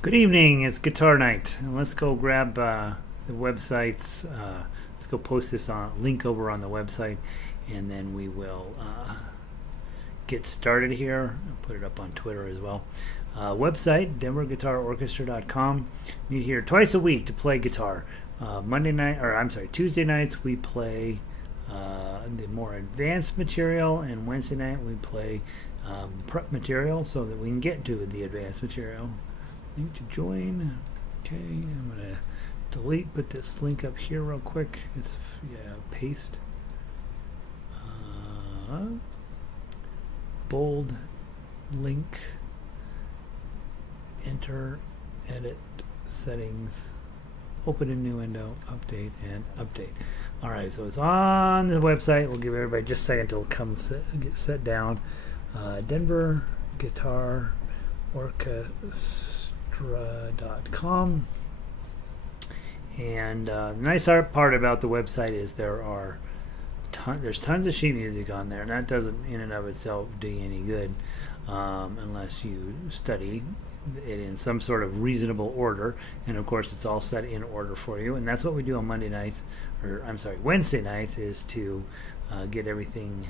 Good evening. It's guitar night. And let's go grab the websites. Let's go post this link over on the website, and then we will get started here. I'll put it up on Twitter as well. Website denverguitarorchestra.com. Meet here twice a week to play guitar. Tuesday nights we play the more advanced material, and Wednesday night we play prep material so that we can get to the advanced material. Link to join. Okay, I'm gonna put this link up here real quick. It's paste. Bold link. Enter, edit, settings, open a new window, update, and update. All right, so it's on the website. We'll give everybody just a second till it get set down. Denver Guitar Orchestra.com. And the nice part about the website is there's tons of sheet music on there, and that doesn't in and of itself do you any good unless you study it in some sort of reasonable order. And of course it's all set in order for you, and that's what we do on Wednesday nights, is to get everything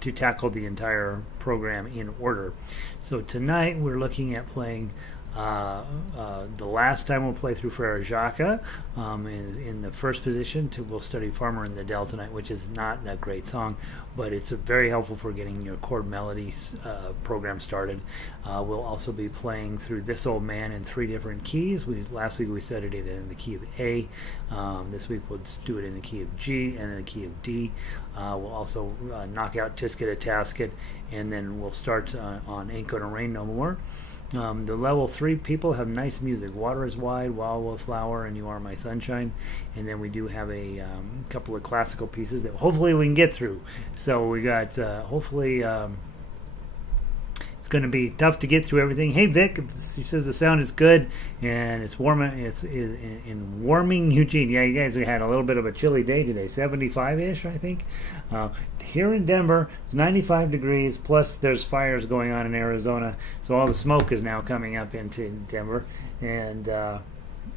to tackle the entire program in order. So tonight we're looking at playing the last time we'll play through Frère Jacques in the first position. We'll study Farmer in the Dell tonight, which is not a great song, but it's very helpful for getting your chord melodies program started. We'll also be playing through This Old Man in 3 different keys. Last week we studied it in the key of A. This week we'll do it in the key of G and in the key of D. We'll also knock out A-Tisket, A-Tasket, and then we'll start on Ain't Gonna Rain No More. The level 3 people have nice music. Water is Wide, Wildwood Flower, and You Are My Sunshine. And then we do have a couple of classical pieces that hopefully we can get through. So we got hopefully it's going to be tough to get through everything. Hey Vic, she says the sound is good and it's warming. It's in warming Eugene. Yeah, you guys had a little bit of a chilly day today, 75-ish, I think. Here in Denver, 95 degrees. Plus, there's fires going on in Arizona, so all the smoke is now coming up into Denver, and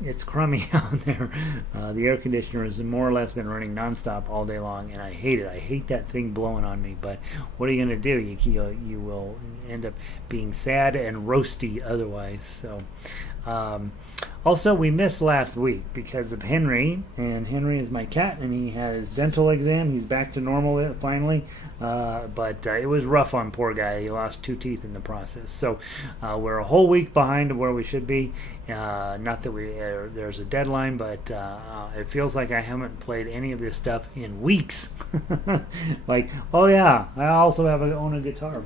it's crummy out there. The air conditioner has more or less been running nonstop all day long, and I hate it. I hate that thing blowing on me. But what are you going to do? You will end up being sad and roasty otherwise. So, also, we missed last week because of Henry, and Henry is my cat, and he had his dental exam. He's back to normal finally, but it was rough on poor guy. He lost 2 teeth in the process. So we're a whole week behind where we should be. Not that there's a deadline, but it feels like I haven't played any of this stuff in weeks. Like, oh yeah, I also own a guitar.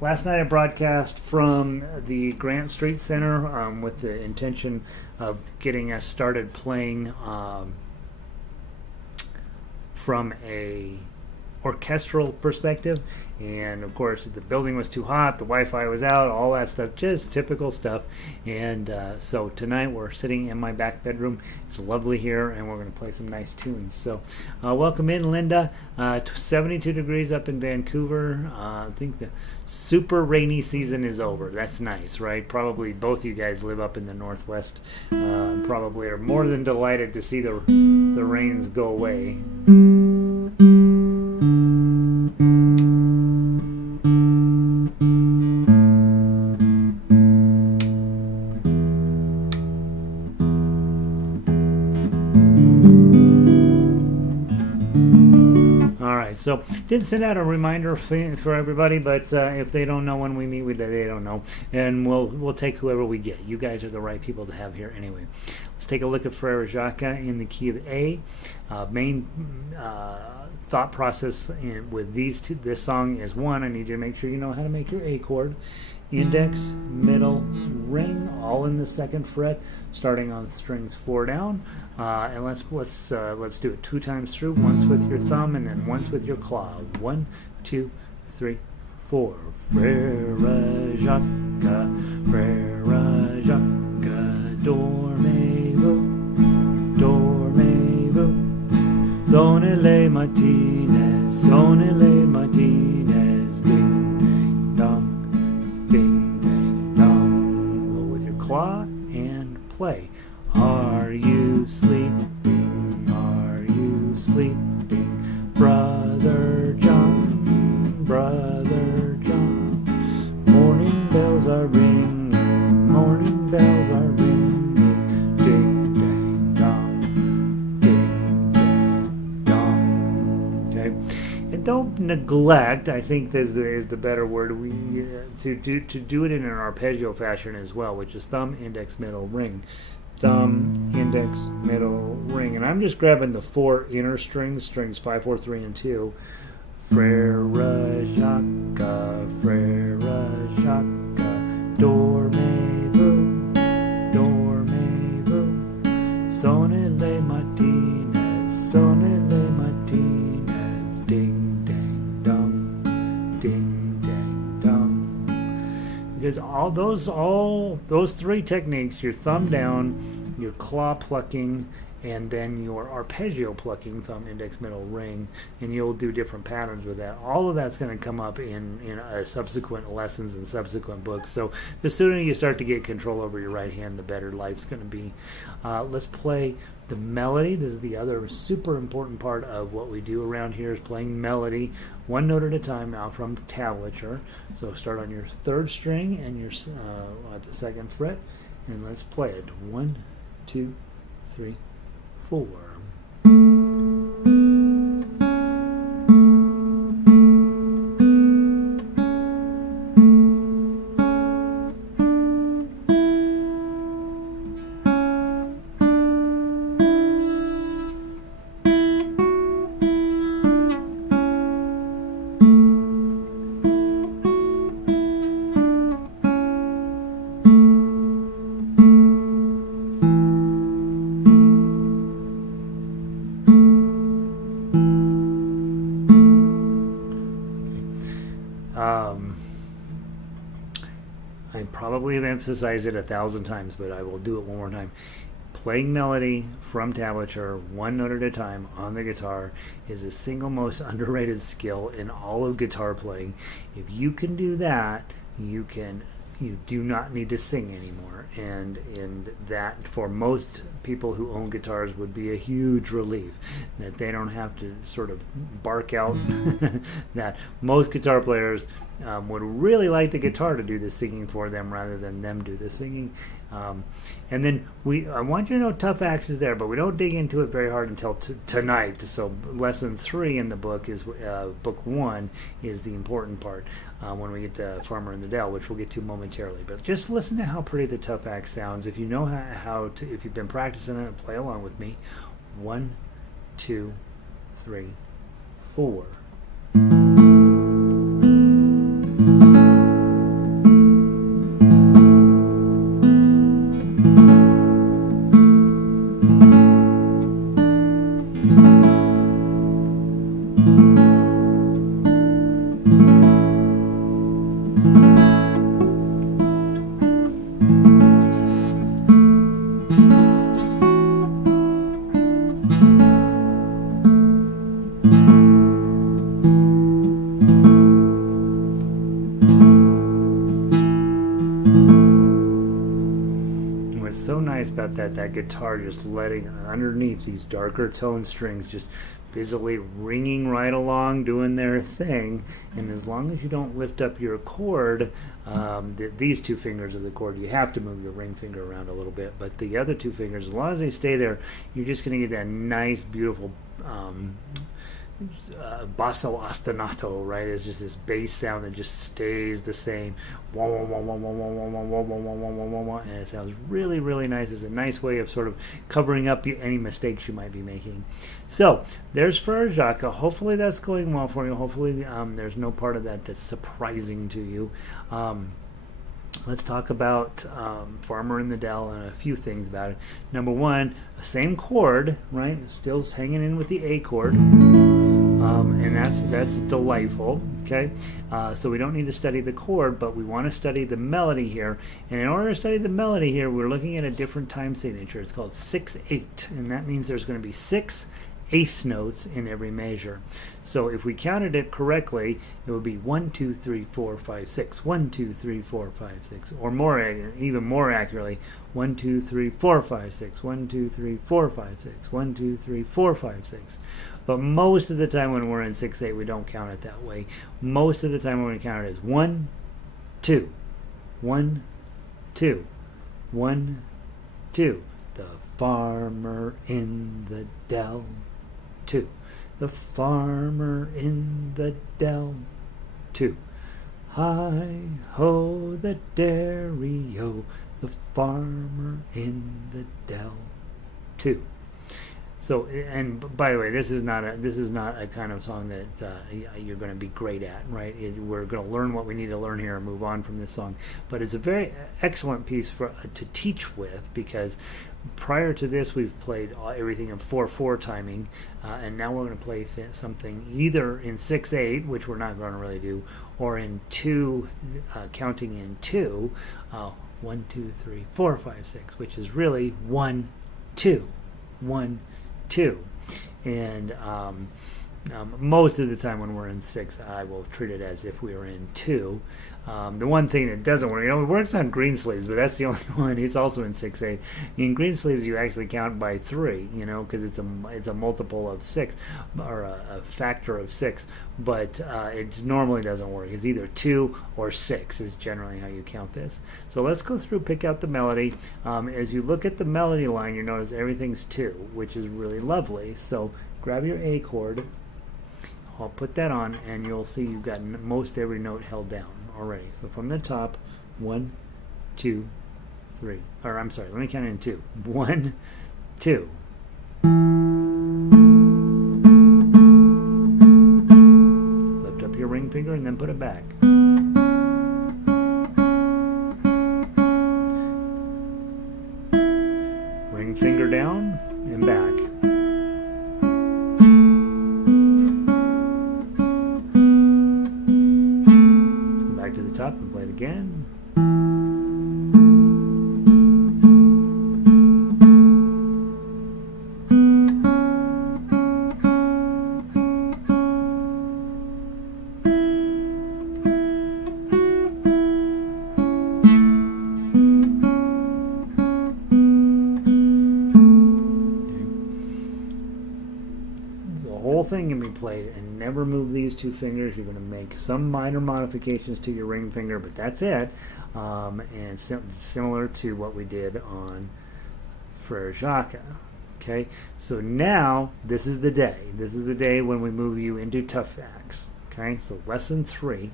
Last night I broadcast from the Grant Street Center with the intention of getting us started playing from a orchestral perspective, and of course the building was too hot, the Wi-Fi was out, all that stuff, just typical stuff. And so tonight we're sitting in my back bedroom. It's lovely here, and we're going to play some nice tunes. So welcome in, Linda. 72 degrees up in Vancouver. I think the super rainy season is over. That's nice, right? Probably both you guys live up in the Northwest. Probably are more than delighted to see the rains go away. So did send out a reminder for everybody, but if they don't know when we meet, they don't know, and we'll take whoever we get. You guys are the right people to have here anyway. Let's take a look at Frère Jacques in the key of A. Main thought process with this song is, one, I need you to make sure you know how to make your A chord. Index, middle, ring, all in the 2nd fret, starting on strings 4 down. And let's do it 2 times through. Once with your thumb, and then once with your claw. 1, 2, 3, 4. Frère Jacques, Frère Jacques, dormez-vous, dormez-vous. Sonnez les matines, sonnez les matines, ding ding dong, ding ding dong. With your claw and play. Are you sleeping? Are you sleeping? Brother John, Brother John. Morning bells are ringing, morning bells are ringing. Ding, dang, dong, ding, dang, dong. Okay? And don't neglect, I think is the better word, to do it in an arpeggio fashion as well, which is thumb, index, middle, ring. Thumb, index, middle, ring. And I'm just grabbing the 4 inner strings 5, 4, 3, and 2. Frère Jacques, Frère Jacques, dormez-vous, sonnez-les matines, sonnez-les matines, ding, dang, dong, ding, dang, dong. Because all those 3 techniques, your thumb down, your claw plucking, and then your arpeggio plucking, thumb, index, middle, ring, and you'll do different patterns with that. All of that's going to come up in subsequent lessons and subsequent books. So the sooner you start to get control over your right hand, the better life's going to be. Let's play the melody. This is the other super important part of what we do around here, is playing melody, 1 note at a time now from tablature. So start on your 3rd string and your at the 2nd fret, and let's play it. 1, 2, 3, 4. I probably have emphasized it 1,000 times, but I will do it one more time. Playing melody from tablature, 1 note at a time on the guitar, is the single most underrated skill in all of guitar playing. If you can do that, you do not need to sing anymore, and that for most people who own guitars would be a huge relief, that they don't have to sort of bark out. That most guitar players would really like the guitar to do the singing for them rather than them do the singing. And then I want you to know tough axe is there, but we don't dig into it very hard until tonight. So lesson 3 in the book is book 1 is the important part when we get to Farmer in the Dell, which we'll get to momentarily. But just listen to how pretty the tough axe sounds. If you know if you've been practicing it, play along with me. 1, 2, 3, 4. About that guitar just letting underneath these darker tone strings just busily ringing right along, doing their thing. And as long as you don't lift up your chord, these 2 fingers of the chord, you have to move your ring finger around a little bit, but the other 2 fingers, as long as they stay there, you're just going to get that nice, beautiful basso ostinato, right? It's just this bass sound that just stays the same, and it sounds really, really nice. It's a nice way of sort of covering up any mistakes you might be making. So there's Frère Jacques. Hopefully that's going well for you. Hopefully there's no part of that that's surprising to you. Let's talk about Farmer in the Dell and a few things about it. Number 1, same chord, right? Still hanging in with the A chord. And that's delightful, okay? So we don't need to study the chord, but we want to study the melody here. And in order to study the melody here, we're looking at a different time signature. It's called 6/8, and that means there's going to be 6 eighth notes in every measure. So if we counted it correctly, it would be 1, 2, 3, 4, 5, 6. 1, 2, 3, 4, 5, 6. Or more, even more accurately, 1, 2, 3, 4, 5, 6. 1, 2, 3, 4, 5, 6. 1, 2, 3, 4, 5, 6. But most of the time when we're in 6/8, we don't count it that way. Most of the time when we count it is 1, 2, 1, 2, 1, 2. The farmer in the dell. 2. The farmer in the dell. 2. Hi ho the dairy-o, the farmer in the dell. 2. So, and by the way, this is not a kind of song that you're going to be great at, right? We're going to learn what we need to learn here and move on from this song. But it's a very excellent piece to teach with, because prior to this we've played everything in 4/4 timing, and now we're going to play something either in 6/8, which we're not going to really do, or in 2, counting in 2, 1, 2, 3, 4, 5, 6, which is really 1, 2, 1, 2. And most of the time when we're in 6, I will treat it as if we were in 2. The one thing that doesn't work, it works on Greensleeves, but that's the only one. It's also in 6/8. In Greensleeves, you actually count by 3, because it's a multiple of 6, or a factor of 6. But it normally doesn't work. It's either 2 or 6 is generally how you count this. So let's go through, pick out the melody. As you look at the melody line, you notice everything's 2, which is really lovely. So grab your A chord. I'll put that on, and you'll see you've got most every note held down already. So from the top, 1, 2, 3. Or I'm sorry, let me count in 2. 1, 2. Lift up your ring finger and then put it back. Ring finger down and back. Up and play it again. Thing can be played, and never move these 2 fingers. You're going to make some minor modifications to your ring finger, but that's it. And similar to what we did on Frère Jacques. Okay, so now this is the day. This is the day when we move you into tough acts. Okay, so lesson 3.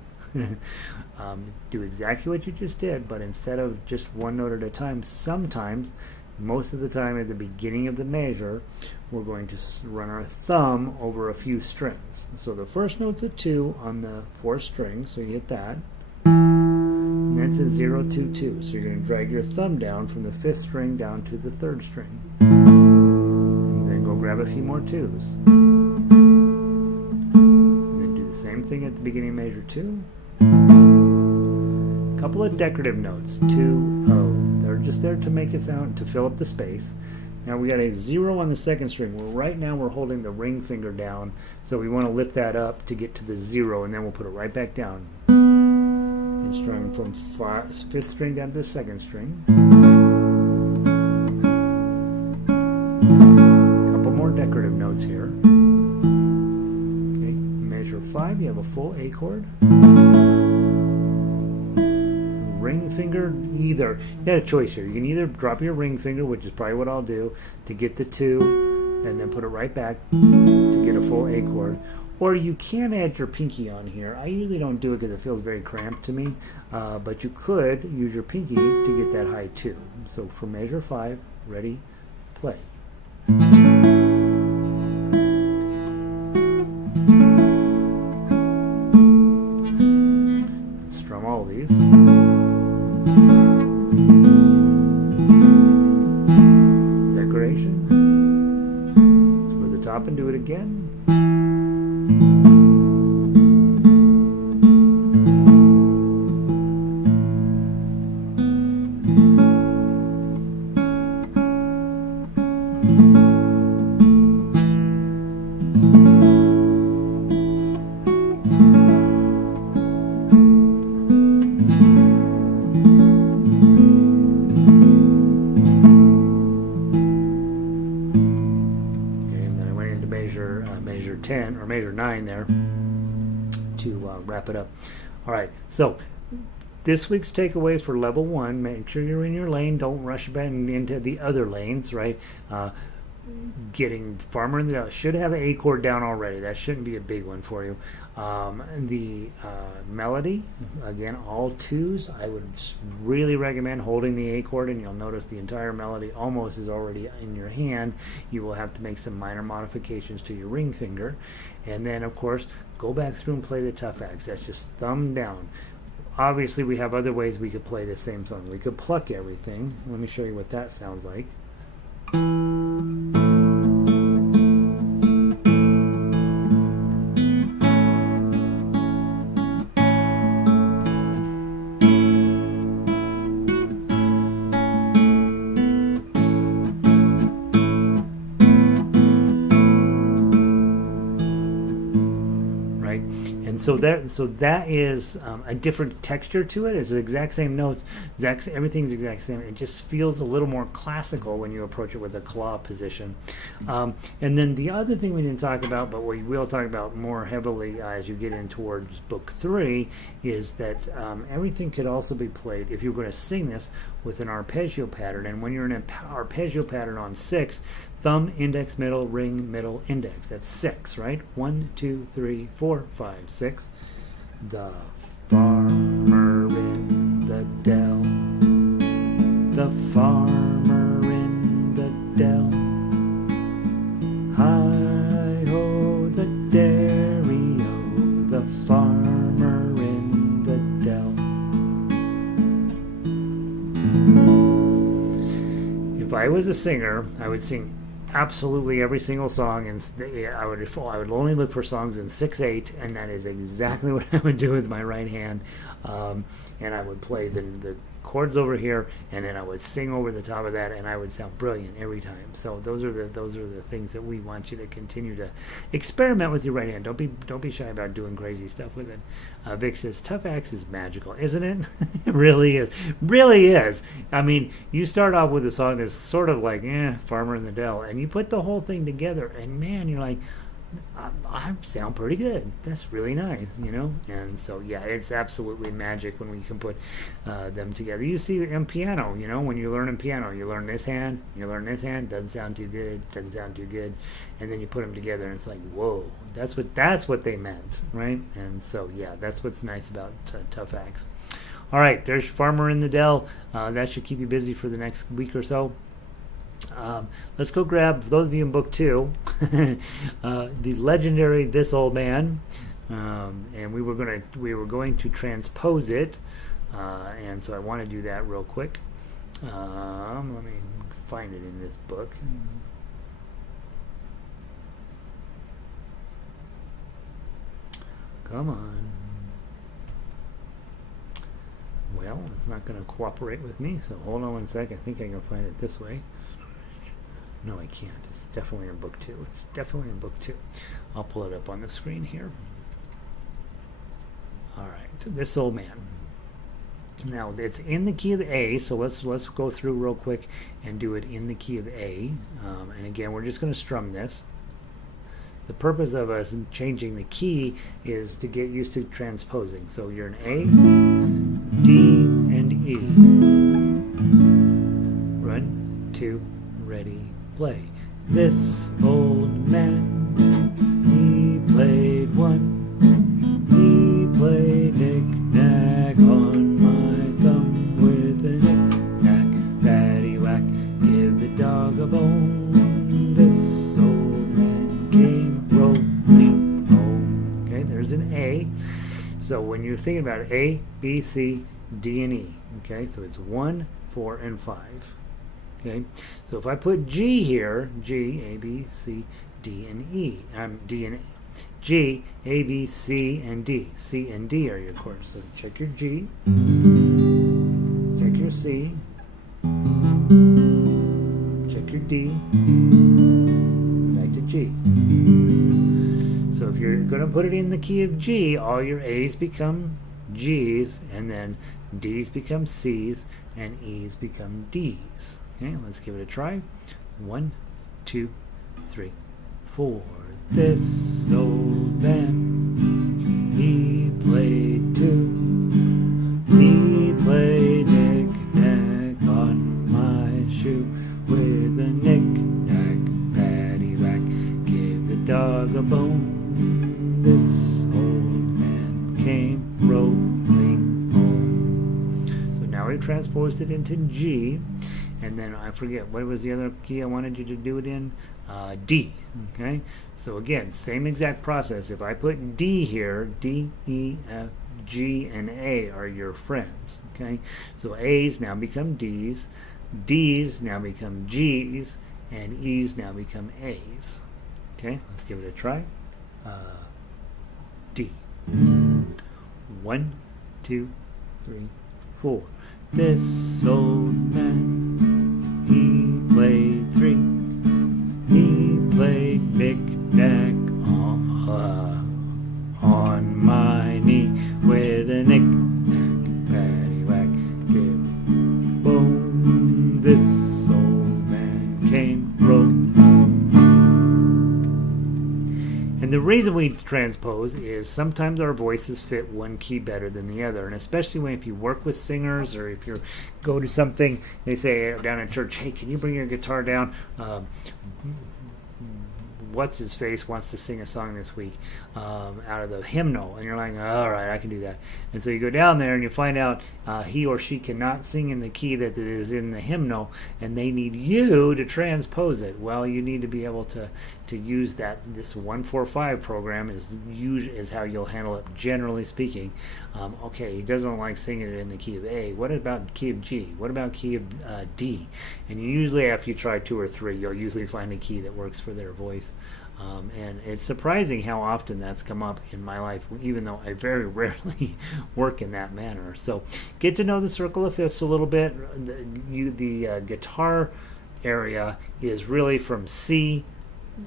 Do exactly what you just did, but instead of just one note at a time, sometimes, most of the time at the beginning of the measure, we're going to run our thumb over a few strings. So the first note's a 2 on the 4th string, so you hit that. And that's a 0, 2, 2. So you're going to drag your thumb down from the 5th string down to the 3rd string. And then go grab a few more 2s. And then do the same thing at the beginning of measure 2. A couple of decorative notes, 2, O. They're just there to make it sound, to fill up the space. Now we got a 0 on the 2nd string. Well, right now we're holding the ring finger down, so we want to lift that up to get to the 0, and then we'll put it right back down. And strum from 5th string down to the 2nd string. A couple more decorative notes here. Okay, measure 5, you have a full A chord. Ring finger, either, you got a choice here. You can either drop your ring finger, which is probably what I'll do, to get the 2, and then put it right back to get a full A chord. Or you can add your pinky on here. I usually don't do it because it feels very cramped to me, but you could use your pinky to get that high 2. So for measure 5, ready, play. Strum all these. Decoration. Let's go to the top and do it again. 10 or major 9 there to wrap it up. All right, so this week's takeaway for level 1: make sure you're in your lane. Don't rush back into the other lanes, right? Getting Farmer in the Dell should have an A chord down already. That shouldn't be a big one for you. The melody, again, all 2s. I would really recommend holding the A chord, and you'll notice the entire melody almost is already in your hand. You will have to make some minor modifications to your ring finger. And then, of course, go back through and play the tough acts. That's just thumb down. Obviously, we have other ways we could play the same song. We could pluck everything. Let me show you what that sounds like. So that is a different texture to it. It's the exact same notes, everything's the exact same. It just feels a little more classical when you approach it with a claw position. And then the other thing we didn't talk about, but we will talk about more heavily as you get in towards book 3, is that everything could also be played, if you're going to sing this, with an arpeggio pattern. And when you're in an arpeggio pattern on 6, thumb, index, middle, ring, middle, index. That's 6, right? 1, 2, 3, 4, 5, 6. The farmer in the dell. The farmer in the dell. Hi-ho, the dairy-o, the farmer in the dell. If I was a singer, I would sing absolutely every single song, and I would only look for songs in 6/8, and that is exactly what I would do with my right hand. And I would play the chords over here, and then I would sing over the top of that, and I would sound brilliant every time. So those are the things that we want you to continue to experiment with your right hand. Don't be shy about doing crazy stuff with it. Vic says tough axe is magical, isn't it? It really is. I mean, you start off with a song that's sort of like Farmer in the Dell, and you put the whole thing together, and man, you're like, I sound pretty good. That's really nice, And so, yeah, it's absolutely magic when we can put them together. You see in piano, when you learn in piano, you learn this hand, doesn't sound too good, and then you put them together, and it's like, whoa, that's what they meant, right? And so, yeah, that's what's nice about tough axe. All right, there's Farmer in the Dell. That should keep you busy for the next week or so. Let's go grab, for those of you in book 2, the legendary This Old Man, and we were going to transpose it, and so I want to do that real quick. Let me find it in this book. Come on. Well, it's not going to cooperate with me, so hold on one sec. I think I can find it this way. No, I can't. It's definitely in book 2. I'll pull it up on the screen here. All right, This Old Man. Now, it's in the key of A, so let's go through real quick and do it in the key of A. And again, we're just going to strum this. The purpose of us changing the key is to get used to transposing. So you're in A, D, and E. 1, 2, ready, play. This old man, he played he played knick-knack on my thumb with a knick-knack, paddywhack, give the dog a bone. This old man came rolling home. Okay, there's an A. So when you're thinking about it, A, B, C, D, and E. Okay, so it's 1, 4, and 5. Okay, so if I put G here, G, A, B, C, D, and E. D and G, A, B, C, and D. C and D are your chords. So check your G, check your C, check your D, back to G. So if you're going to put it in the key of G, all your A's become G's, and then D's become C's, and E's become D's. Okay, let's give it a try. 1, 2, 3, 4. This old man, he played too. He played knick-knack on my shoe with a knick-knack, paddywhack, give the dog a bone. This old man came rolling home. So now we've transposed it into G, and then I forget, what was the other key I wanted you to do it in? D, okay? So again, same exact process. If I put D here, D, E, F, G, and A are your friends, okay? So A's now become D's, D's now become G's, and E's now become A's. Okay, let's give it a try. D. 1, 2, 3, 4. This old man, he played 3. He played knick-knack on my knee with a knick-knack, paddywhack, give boom. This old man came rolling. And the reason we transpose is sometimes our voices fit one key better than the other, and especially when if you work with singers or if you go to something, they say down at church, hey, can you bring your guitar down? What's his face wants to sing a song this week out of the hymnal, and you're like, all right, I can do that. And so you go down there and you find out he or she cannot sing in the key that is in the hymnal, and they need you to transpose it. Well, you need to be able to use that. This 145 program is how you'll handle it, generally speaking. Okay, he doesn't like singing it in the key of A. What about key of G? What about key of D? And you usually, after you try 2 or 3, you'll usually find a key that works for their voice. And it's surprising how often that's come up in my life, even though I very rarely work in that manner. So get to know the circle of fifths a little bit. The guitar area is really from C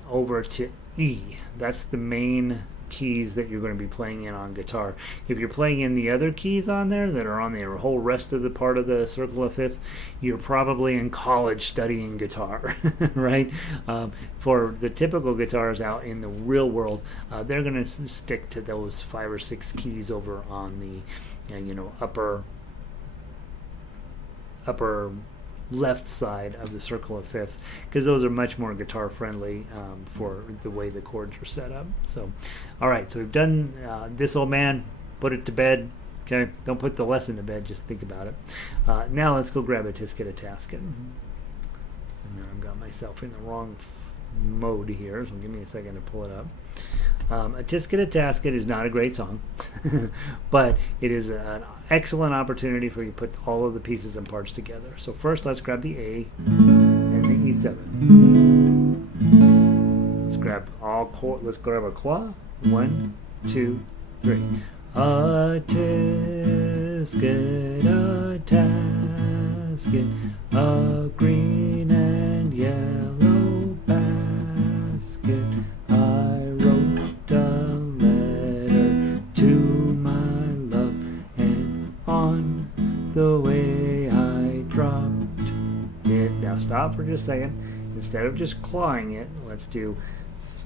over to E. That's the main keys that you're going to be playing in on guitar. If you're playing in the other keys on there that are on the whole rest of the part of the circle of fifths, you're probably in college studying guitar, right? For the typical guitars out in the real world, they're going to stick to those 5 or 6 keys over on the upper left side of the circle of fifths, because those are much more guitar friendly for the way the chords are set up. So all right, so we've done this old man, put it to bed. Okay, don't put the lesson to bed, just think about it. Now let's go grab A-Tisket, A-Tasket. And I've got myself in the wrong mode here, so give me a second to pull it up. A-Tisket, A-Tasket is not a great song, but it is an excellent opportunity for you to put all of the pieces and parts together. So first, let's grab the A and the E7. Let's grab all chord. Let's grab a claw. 1, 2, 3. A-Tisket, A-Tasket, a green and yellow basket. I wrote a letter to my love, and on the way I dropped it. Now stop for just a second. Instead of just clawing it, let's do,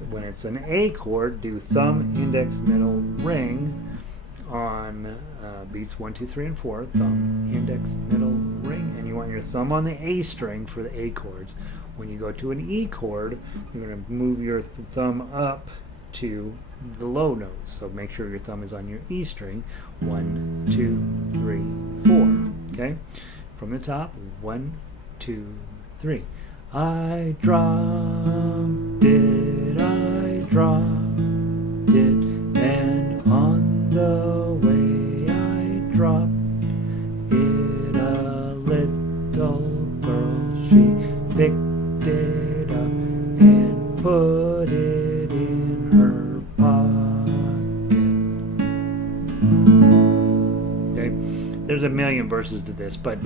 when it's an A chord, do thumb, index, middle, ring on beats 1, 2, 3, and 4. Thumb, index, middle, ring, and you want your thumb on the A string for the A chords. When you go to an E chord, you're going to move your thumb up to the low notes. So make sure your thumb is on your E string. 1, 2, 3, 4. Okay? From the top, 1, 2, 3. I dropped it, and on the way I dropped it, a little girl, she picked it up and put it in her pocket. Okay, there's a million verses to this, but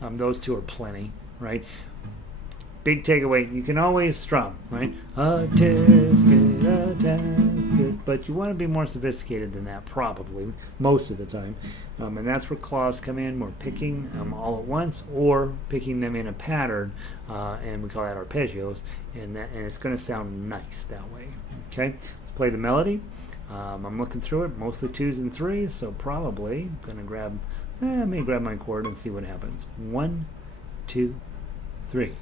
those two are plenty, right? Big takeaway, you can always strum, right? A-Tisket, A-Tasket, but you want to be more sophisticated than that probably most of the time. And that's where claws come in. We're picking all at once or picking them in a pattern, and we call that arpeggios, and it's going to sound nice that way. Okay, let's play the melody. I'm looking through it, mostly 2s and 3s, so probably going to grab, let me grab my chord and see what happens. 1, 2, 3.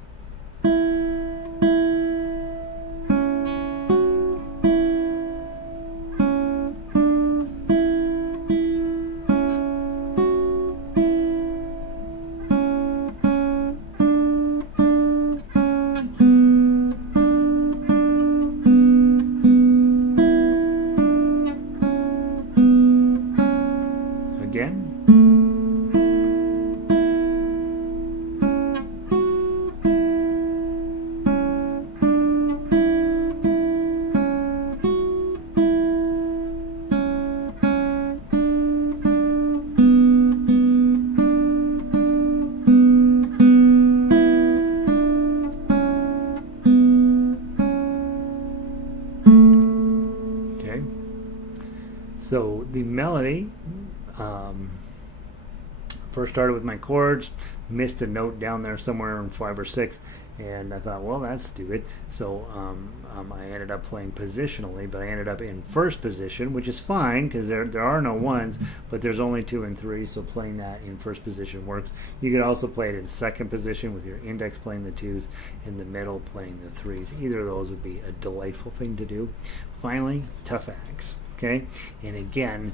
So the melody, first started with my chords, missed a note down there somewhere in 5 or 6, and I thought, well, that's stupid. So I ended up playing positionally, but I ended up in first position, which is fine because there are no 1s, but there's only 2 and 3, so playing that in first position works. You could also play it in second position with your index playing the 2s and the middle playing the 3s. Either of those would be a delightful thing to do. Finally, tough acts. Okay, and again,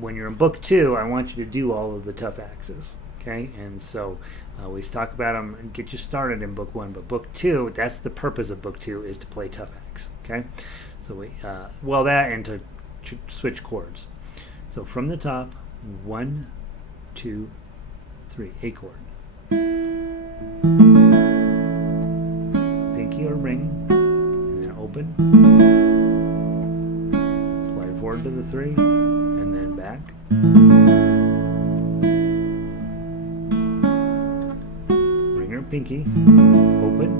when you're in book 2, I want you to do all of the tough axes. Okay, and so we talk about them and get you started in book 1, but book 2, that's the purpose of book 2, is to play tough acts. Okay, so we that and to switch chords. So from the top, 1, 2, 3, A chord, pinky or ring, and then open. Forward to the 3, and then back. Ring or pinky, open.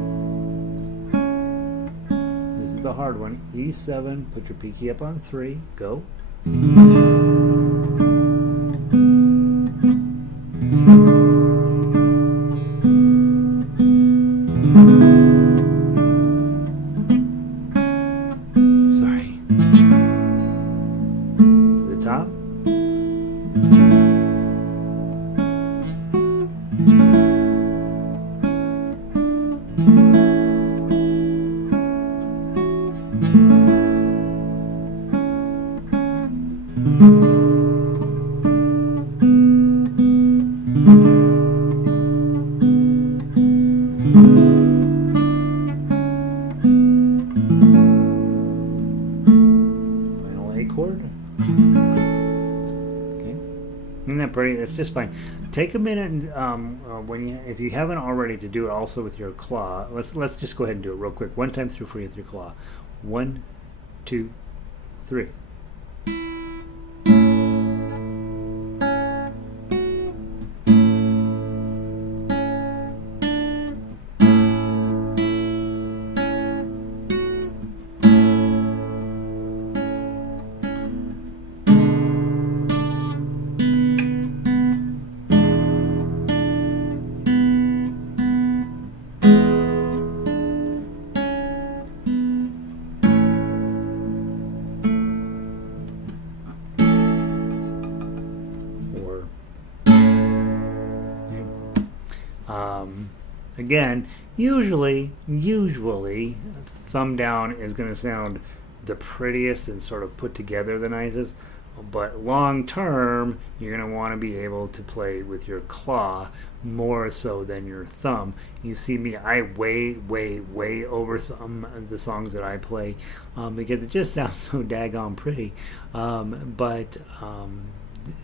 This is the hard one. E7, put your pinky up on 3, go. It's just fine. Take a minute if you haven't already, to do it also with your claw. Let's just go ahead and do it real quick. 1 time through for you with your claw. 1, 2, 3. Again, usually, thumb down is going to sound the prettiest and sort of put together the nicest. But long term, you're going to want to be able to play with your claw more so than your thumb. You see me, I way over thumb the songs that I play because it just sounds so daggone pretty. But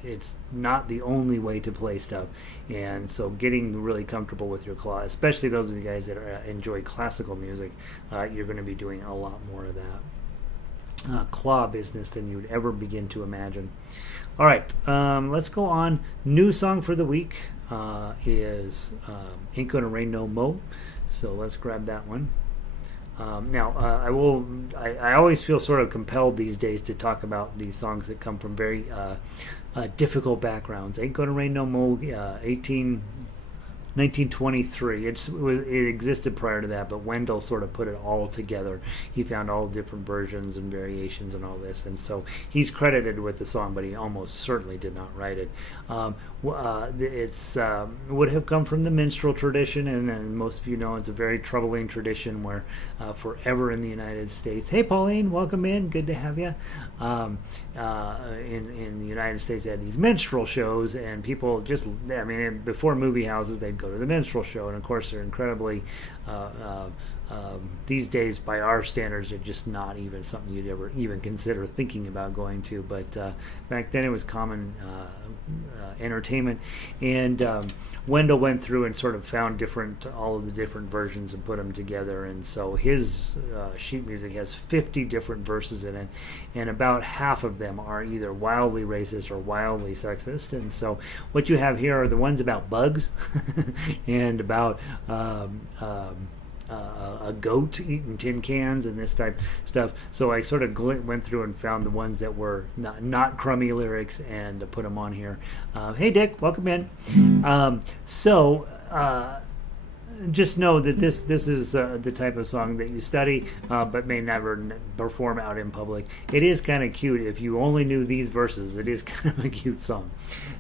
it's not the only way to play stuff, and so getting really comfortable with your claw, especially those of you guys that enjoy classical music, you're going to be doing a lot more of that claw business than you would ever begin to imagine. All right, let's go on. New song for the week is Ain't Gonna Rain No Mo, so let's grab that one. I always feel sort of compelled these days to talk about these songs that come from very difficult backgrounds. Ain't Gonna Rain No More, 1923. It existed prior to that, but Wendell sort of put it all together. He found all different versions and variations and all this, and so he's credited with the song, but he almost certainly did not write it. It's would have come from the minstrel tradition, and most of you know it's a very troubling tradition where forever in the United States. Hey, Pauline, welcome in. Good to have you. In the United States, they had these minstrel shows, and people just, I mean, before movie houses, they'd go to the minstrel show, and of course, they're incredibly. These days, by our standards, are just not even something you'd ever even consider thinking about going to. But back then, it was common entertainment, and Wendell went through and sort of found all of the different versions and put them together. And so his sheet music has 50 different verses in it, and about half of them are either wildly racist or wildly sexist. And so what you have here are the ones about bugs and about a goat eating tin cans and this type stuff. So I sort of went through and found the ones that were not crummy lyrics and put them on here. Hey Dick, welcome in. Just know that this is the type of song that you study, but may never perform out in public. It is kind of cute. If you only knew these verses, it is kind of a cute song.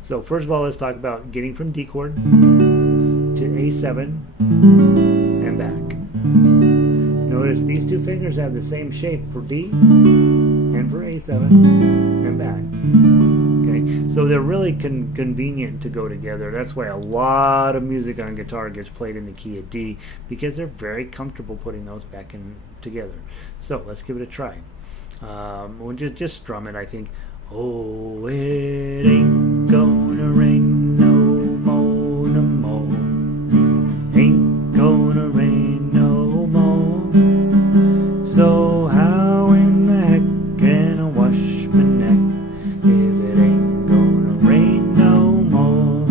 So first of all, let's talk about getting from D chord to A7 and back. Notice these two fingers have the same shape for D and for A7 and back. Okay, so they're really convenient to go together. That's why a lot of music on guitar gets played in the key of D, because they're very comfortable putting those back in together. So let's give it a try. We'll just strum it, I think. Oh, it ain't gonna rain no more, no more. Ain't gonna rain no more. So how in the heck can I wash my neck if it ain't gonna rain no more?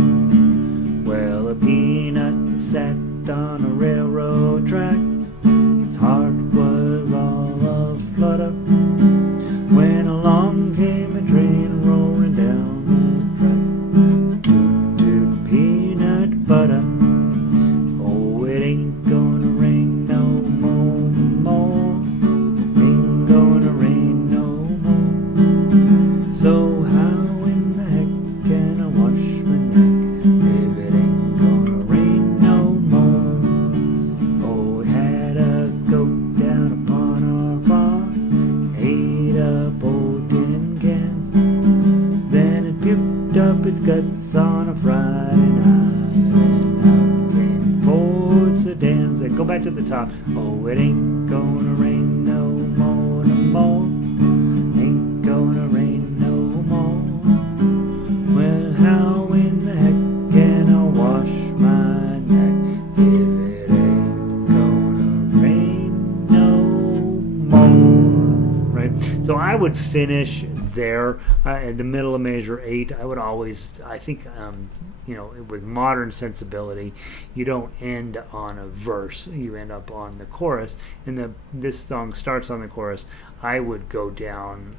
Well, a peanut sat on a railroad track. His heart was all aflutter when along came a train roaring down the track. Toot toot peanut butter. Oh, it ain't gonna rain no more, more. Ain't gonna rain no more. So how in the heck can I wash my neck if it ain't gonna rain no more? Oh, we had a goat down upon our farm, ate up old tin cans, then it puked up its guts on a Friday night, and out came Ford sedans. Then go back to the top. Oh, it ain't gonna rain no more, no more. Ain't gonna rain no more. Well, how in the heck can I wash my neck if it ain't gonna rain no more? Right? So I would finish there in the middle of measure 8. I would always, I think, with modern sensibility, you don't end on a verse, you end up on the chorus, and this song starts on the chorus. I would go down.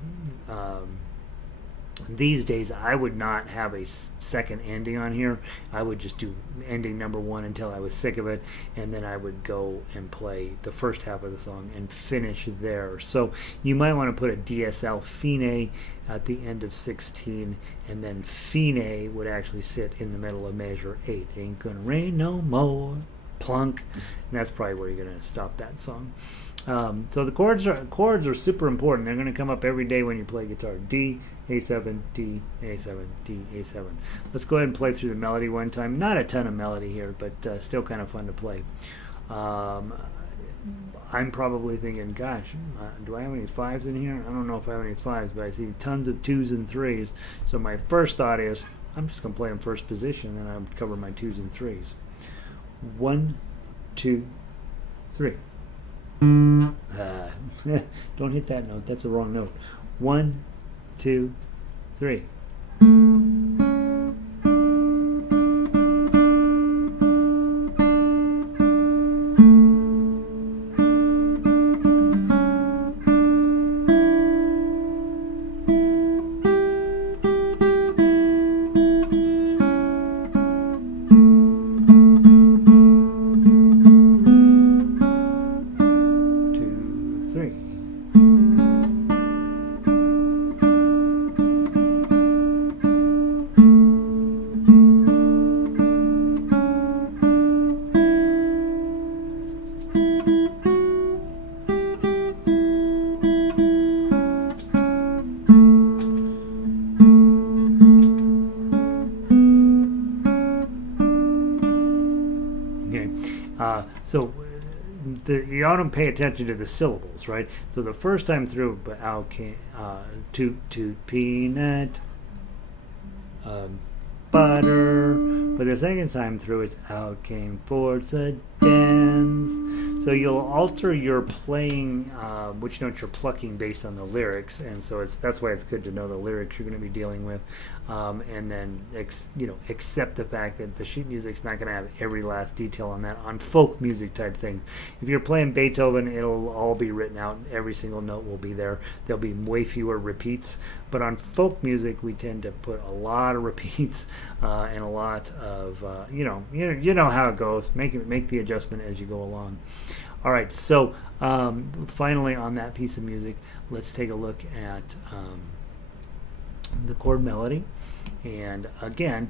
These days, I would not have a second ending on here. I would just do ending number 1 until I was sick of it, and then I would go and play the first half of the song and finish there. So you might want to put a DSL fine at the end of 16, and then fine would actually sit in the middle of measure 8. Ain't gonna rain no more, plunk. And that's probably where you're going to stop that song. So the chords are super important. They're going to come up every day when you play guitar. D, A7, D, A7, D, A7. Let's go ahead and play through the melody one time. Not a ton of melody here, but still kind of fun to play. I'm probably thinking, gosh, do I have any 5s in here? I don't know if I have any 5s, but I see tons of 2s and 3s. So my first thought is, I'm just going to play in first position, and I'll cover my 2s and 3s. 1, 2, 3. Don't hit that note. That's the wrong note. 1, 2, 3. Okay, so you ought to pay attention to the syllables, right? So the first time through, but out came to peanut butter. But the second time through, it's out came forth a dance. So you'll alter your playing, which notes you're plucking based on the lyrics, and so that's why it's good to know the lyrics you're going to be dealing with, and then accept the fact that the sheet music's not going to have every last detail on that. On folk music type things, if you're playing Beethoven, it'll all be written out. Every single note will be there. There'll be way fewer repeats. But on folk music, we tend to put a lot of repeats and a lot of you know how it goes. Make the adjustment as you go along. All right. So finally, on that piece of music, let's take a look at the chord melody. And again,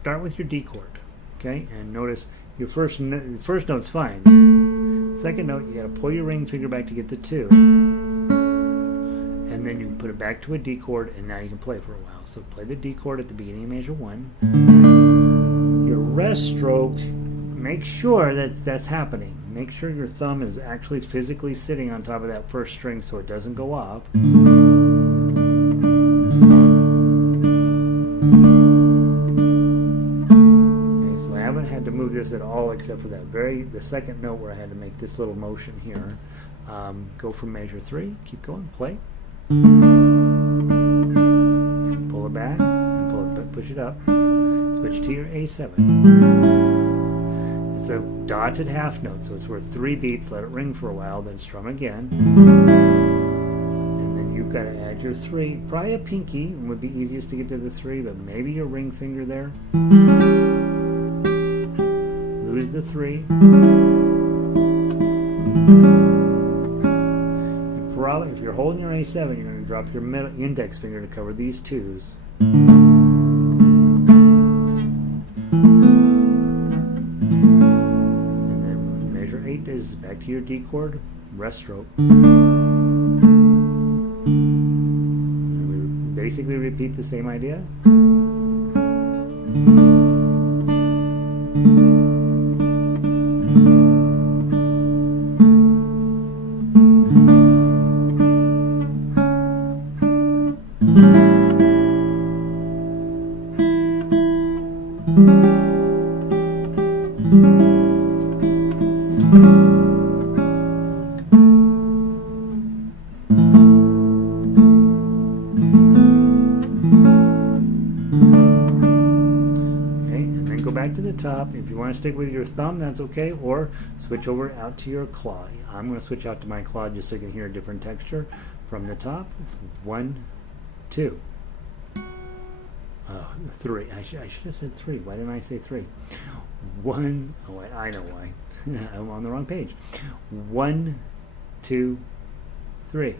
start with your D chord. Okay, and notice your first note's fine. Second note, you got to pull your ring finger back to get the 2. And then you put it back to a D chord, and now you can play for a while. So play the D chord at the beginning of measure 1. Your rest stroke, make sure that's happening. Make sure your thumb is actually physically sitting on top of that first string so it doesn't go off. Okay, so I haven't had to move this at all except for the second note where I had to make this little motion here. Go from measure 3, keep going, play. Pull it back and pull it back, push it up. Switch to your A7. It's a dotted half note, so it's worth 3 beats. Let it ring for a while, then strum again. And then you've got to add your 3. Probably a pinky would be easiest to get to the 3, but maybe your ring finger there. Lose the 3. If you're holding your A7, you're going to drop your index finger to cover these 2s. And then measure 8 is back to your D chord, rest stroke. And we basically repeat the same idea. Back to the top. If you want to stick with your thumb, that's okay, or switch over out to your claw. I'm going to switch out to my claw just so you can hear a different texture from the top. 1, 2, 3. I should have said 3. Why didn't I say 3? 1. Oh, wait, I know why. I'm on the wrong page. 1, 2, 3.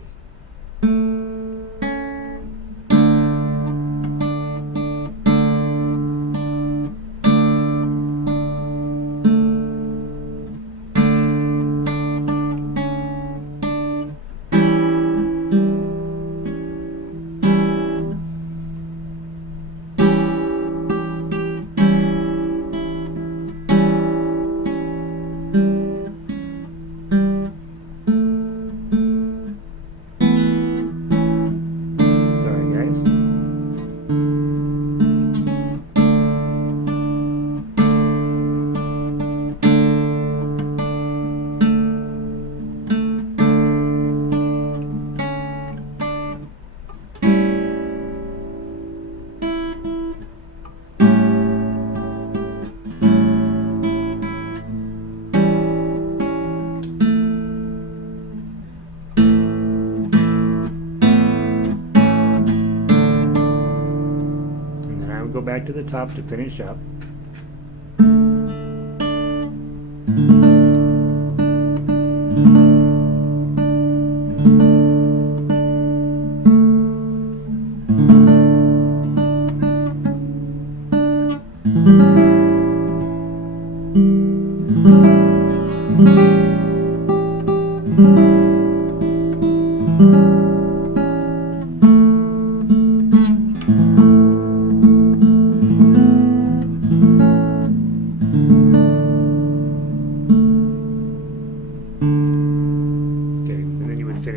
Go back to the top to finish up.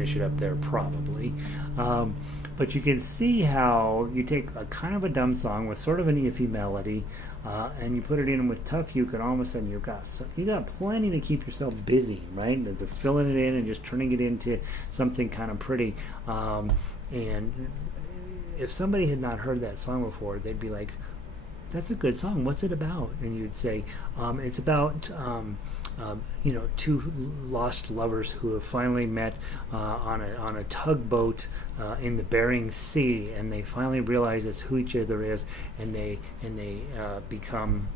finish it up there probably. But you can see how you take a kind of a dumb song with sort of an iffy melody, and you put it in with tough uke, and all of a sudden you got plenty to keep yourself busy, right? They're filling it in and just turning it into something kind of pretty. And if somebody had not heard that song before, they'd be like, "That's a good song. What's it about?" And you'd say, "It's about two lost lovers who have finally met on a tugboat in the Bering Sea, and they finally realize it's who each other is, and they become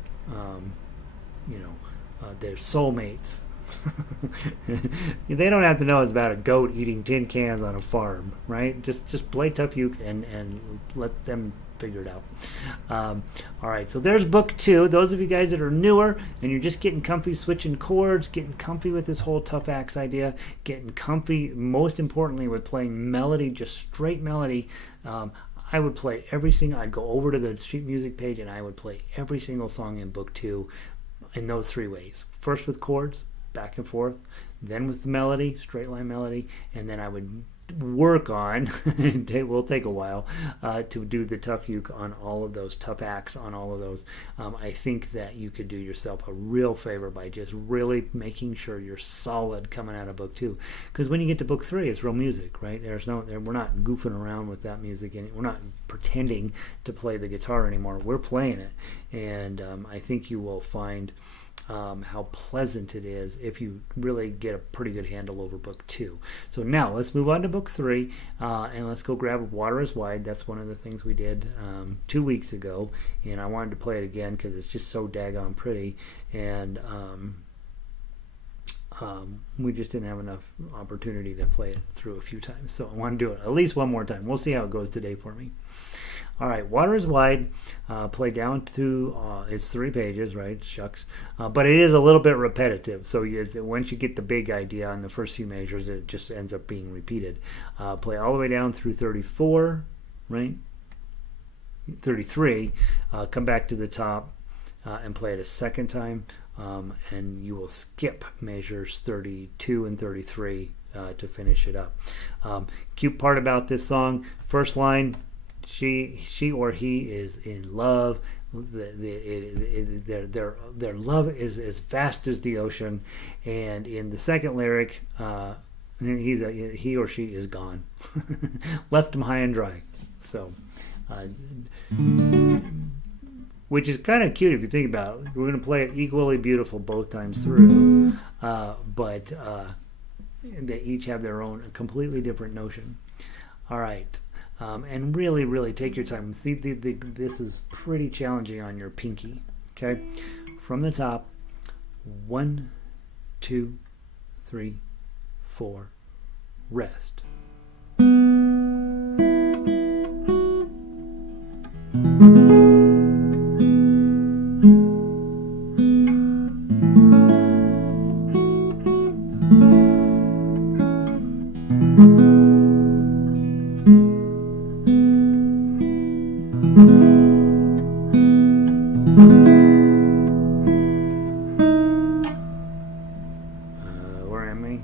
their soulmates." They don't have to know it's about a goat eating tin cans on a farm, right? Just play tough uke and let them figure it out. All right, so there's book 2. Those of you guys that are newer and you're just getting comfy switching chords, getting comfy with this whole tough axe idea, getting comfy, most importantly, with playing melody, just straight melody. I would play I'd go over to the sheet music page and I would play every single song in book 2 in those 3 ways. First with chords, back and forth, then with the melody, straight line melody, and then I would work on, it will take a while, to do the tough uke on all of those, tough axe on all of those. I think that you could do yourself a real favor by just really making sure you're solid coming out of book 2, because when you get to book 3, it's real music, right? We're not goofing around with that music, and we're not pretending to play the guitar anymore. We're playing it, and I think you will find how pleasant it is if you really get a pretty good handle over book 2. So now let's move on to book 3, and let's go grab Water is Wide. That's one of the things we did 2 weeks ago, and I wanted to play it again because it's just so daggone pretty, and we just didn't have enough opportunity to play it through a few times, so I want to do it at least one more time. We'll see how it goes today for me. All right, Water is Wide, play down through, it's 3 pages, right? Shucks. But it is a little bit repetitive, so once you get the big idea on the first few measures, it just ends up being repeated. Play all the way down through 34, right? 33, come back to the top and play it a second time, and you will skip measures 32 and 33 to finish it up. Cute part about this song, first line, she or he is in love. Their love is as vast as the ocean, and in the second lyric, he or she is gone, left him high and dry. So, which is kind of cute if you think about it. We're going to play it equally beautiful both times through, but they each have their own completely different notion. All right. And really, really take your time. See, this is pretty challenging on your pinky. Okay, from the top, 1, 2, 3, 4, rest. Where am I?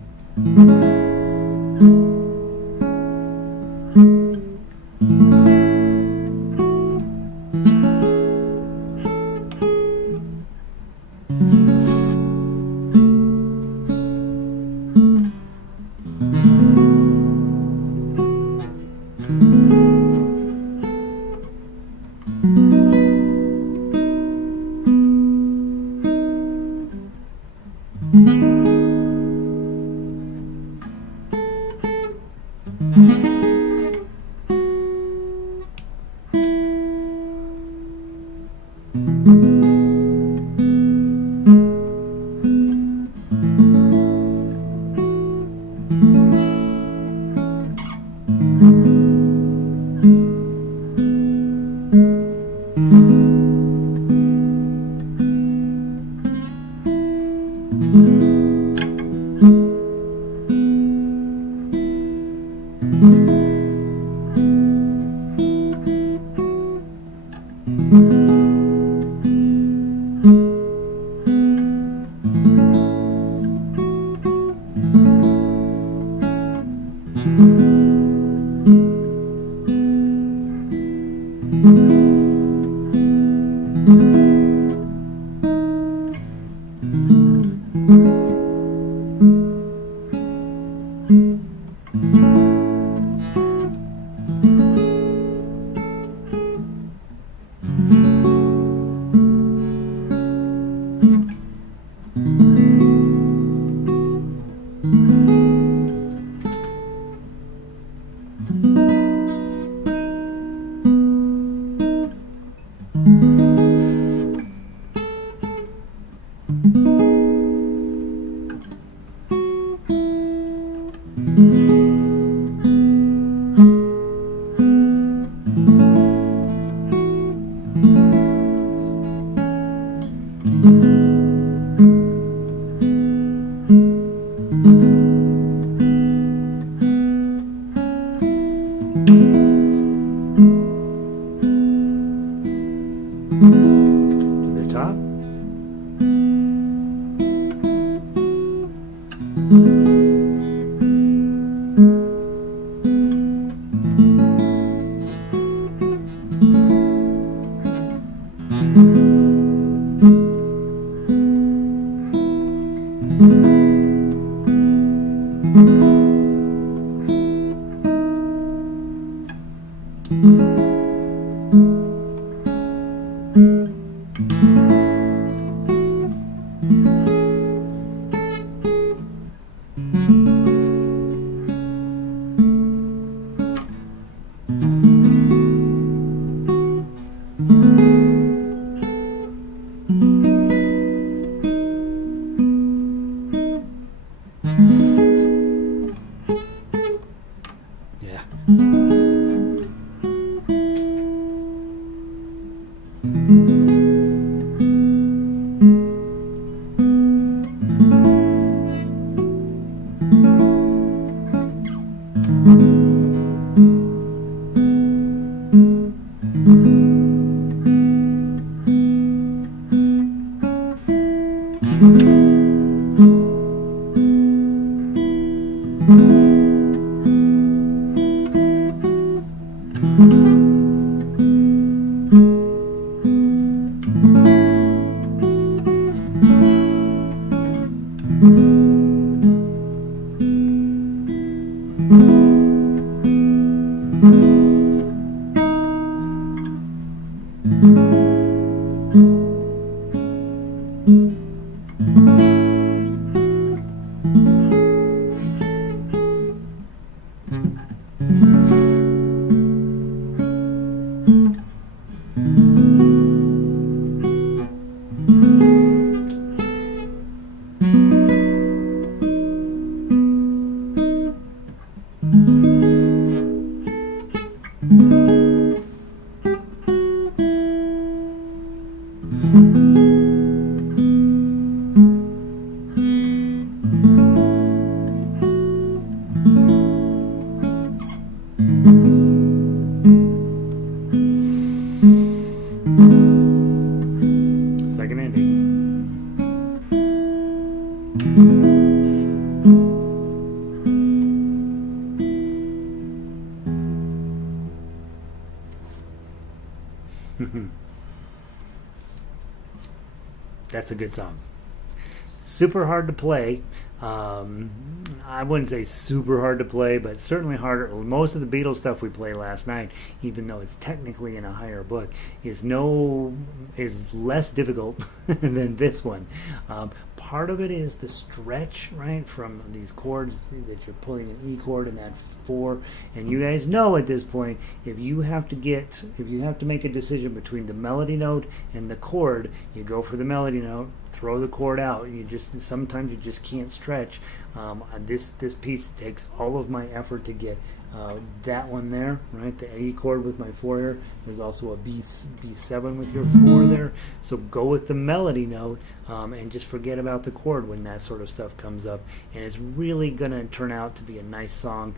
Second ending. That's a good song. Super hard to play. I wouldn't say super hard to play, but certainly harder. Most of the Beatles stuff we played last night, even though it's technically in a higher book, is less difficult than this one. Part of it is the stretch, right, from these chords that you're pulling an E chord and that 4. And you guys know at this point, if you have to make a decision between the melody note and the chord, you go for the melody note, throw the chord out. Sometimes you just can't stretch. This piece takes all of my effort to get that one there, right? The A chord with my 4 here. There's also a B7 with your 4 there. So go with the melody note and just forget about the chord when that sort of stuff comes up. And it's really going to turn out to be a nice song.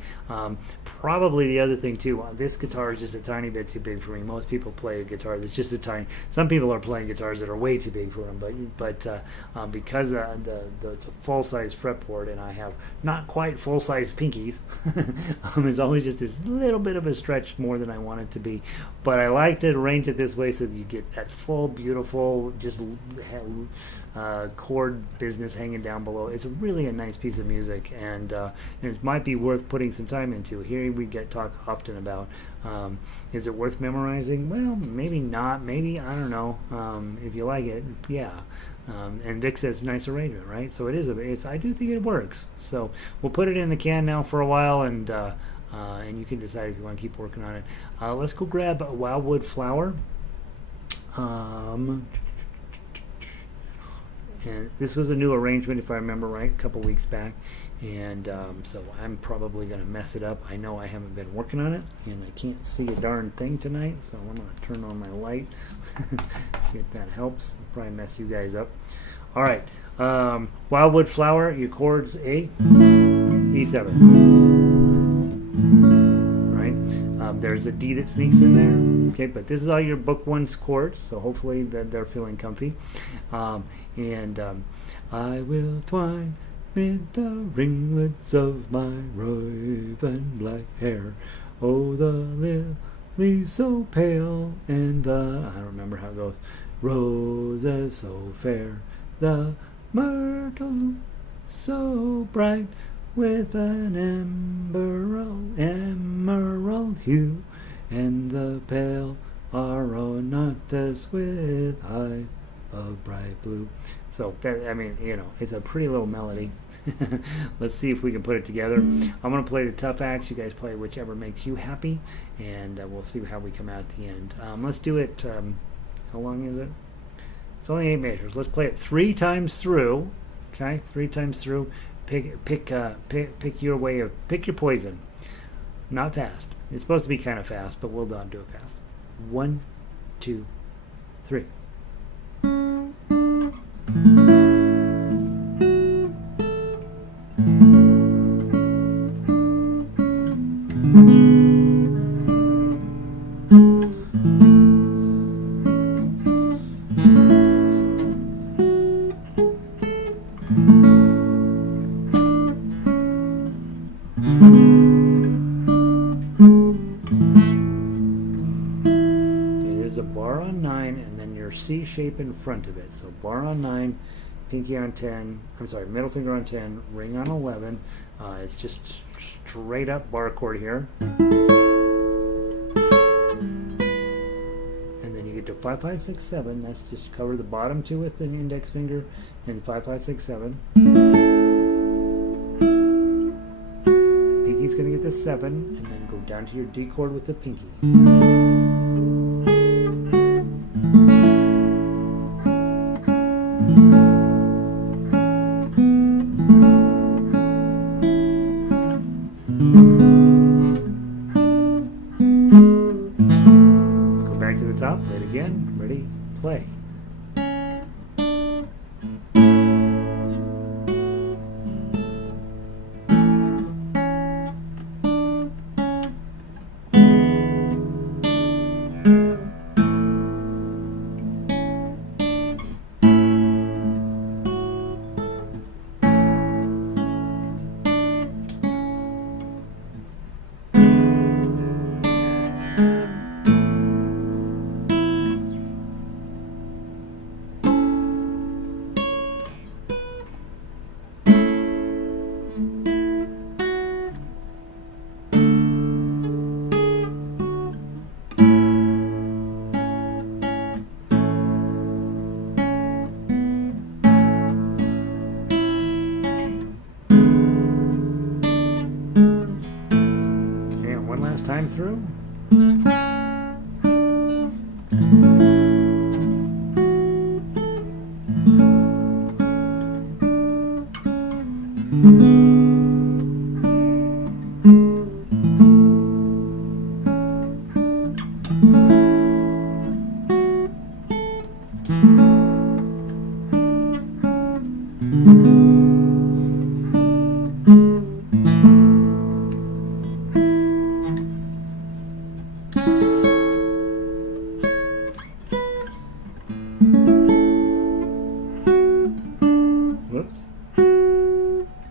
Probably the other thing too, this guitar is just a tiny bit too big for me. Most people play a guitar that's just a tiny. Some people are playing guitars that are way too big for them, but because it's a full-size fretboard and I have not quite full-size pinkies, it's always just this little bit of a stretch more than I want it to be. But I like to arrange it this way so that you get that full, beautiful, just chord business hanging down below. It's really a nice piece of music, and it might be worth putting some time into. Here we get talk often about, is it worth memorizing? Well, maybe not. Maybe, I don't know. If you like it, yeah. And Vic says nice arrangement, right? So it is. I do think it works. So we'll put it in the can now for a while, and you can decide if you want to keep working on it. Let's go grab a Wildwood Flower. And this was a new arrangement, if I remember right, a couple weeks back. And so I'm probably going to mess it up. I know I haven't been working on it, and I can't see a darn thing tonight, so I'm going to turn on my light. See if that helps. It'll probably mess you guys up. All right. Wildwood Flower, your chords A, E7. There's a D that sneaks in there, okay, but this is all your book 1's chords, so hopefully that they're feeling comfy. I will twine with the ringlets of my raven black hair. Oh, the lily so pale, and the, I don't remember how it goes, roses so fair, the myrtle so bright, with an emerald hue, and the pale Aronatus with eye of bright blue. So that, I mean, it's a pretty little melody. Let's see if we can put it together. I'm going to play the tough acts. You guys play whichever makes you happy, and we'll see how we come out at the end. Let's do it. How long is it? It's only 8 measures. Let's play it 3 times through. Okay, 3 times through. Pick your way of pick your poison. Not fast. It's supposed to be kind of fast, but we'll not do it fast. 1, 2, 3. C shape in front of it. So bar on 9, pinky on 10, middle finger on 10, ring on 11. It's just straight up bar chord here. And then you get to 5, 5, 6, 7. That's just cover the bottom 2 with the index finger, and 5, 5, 6, 7. Pinky's going to get the 7, and then go down to your D chord with the pinky. Play it again. Ready? Play. Time through. Whoops.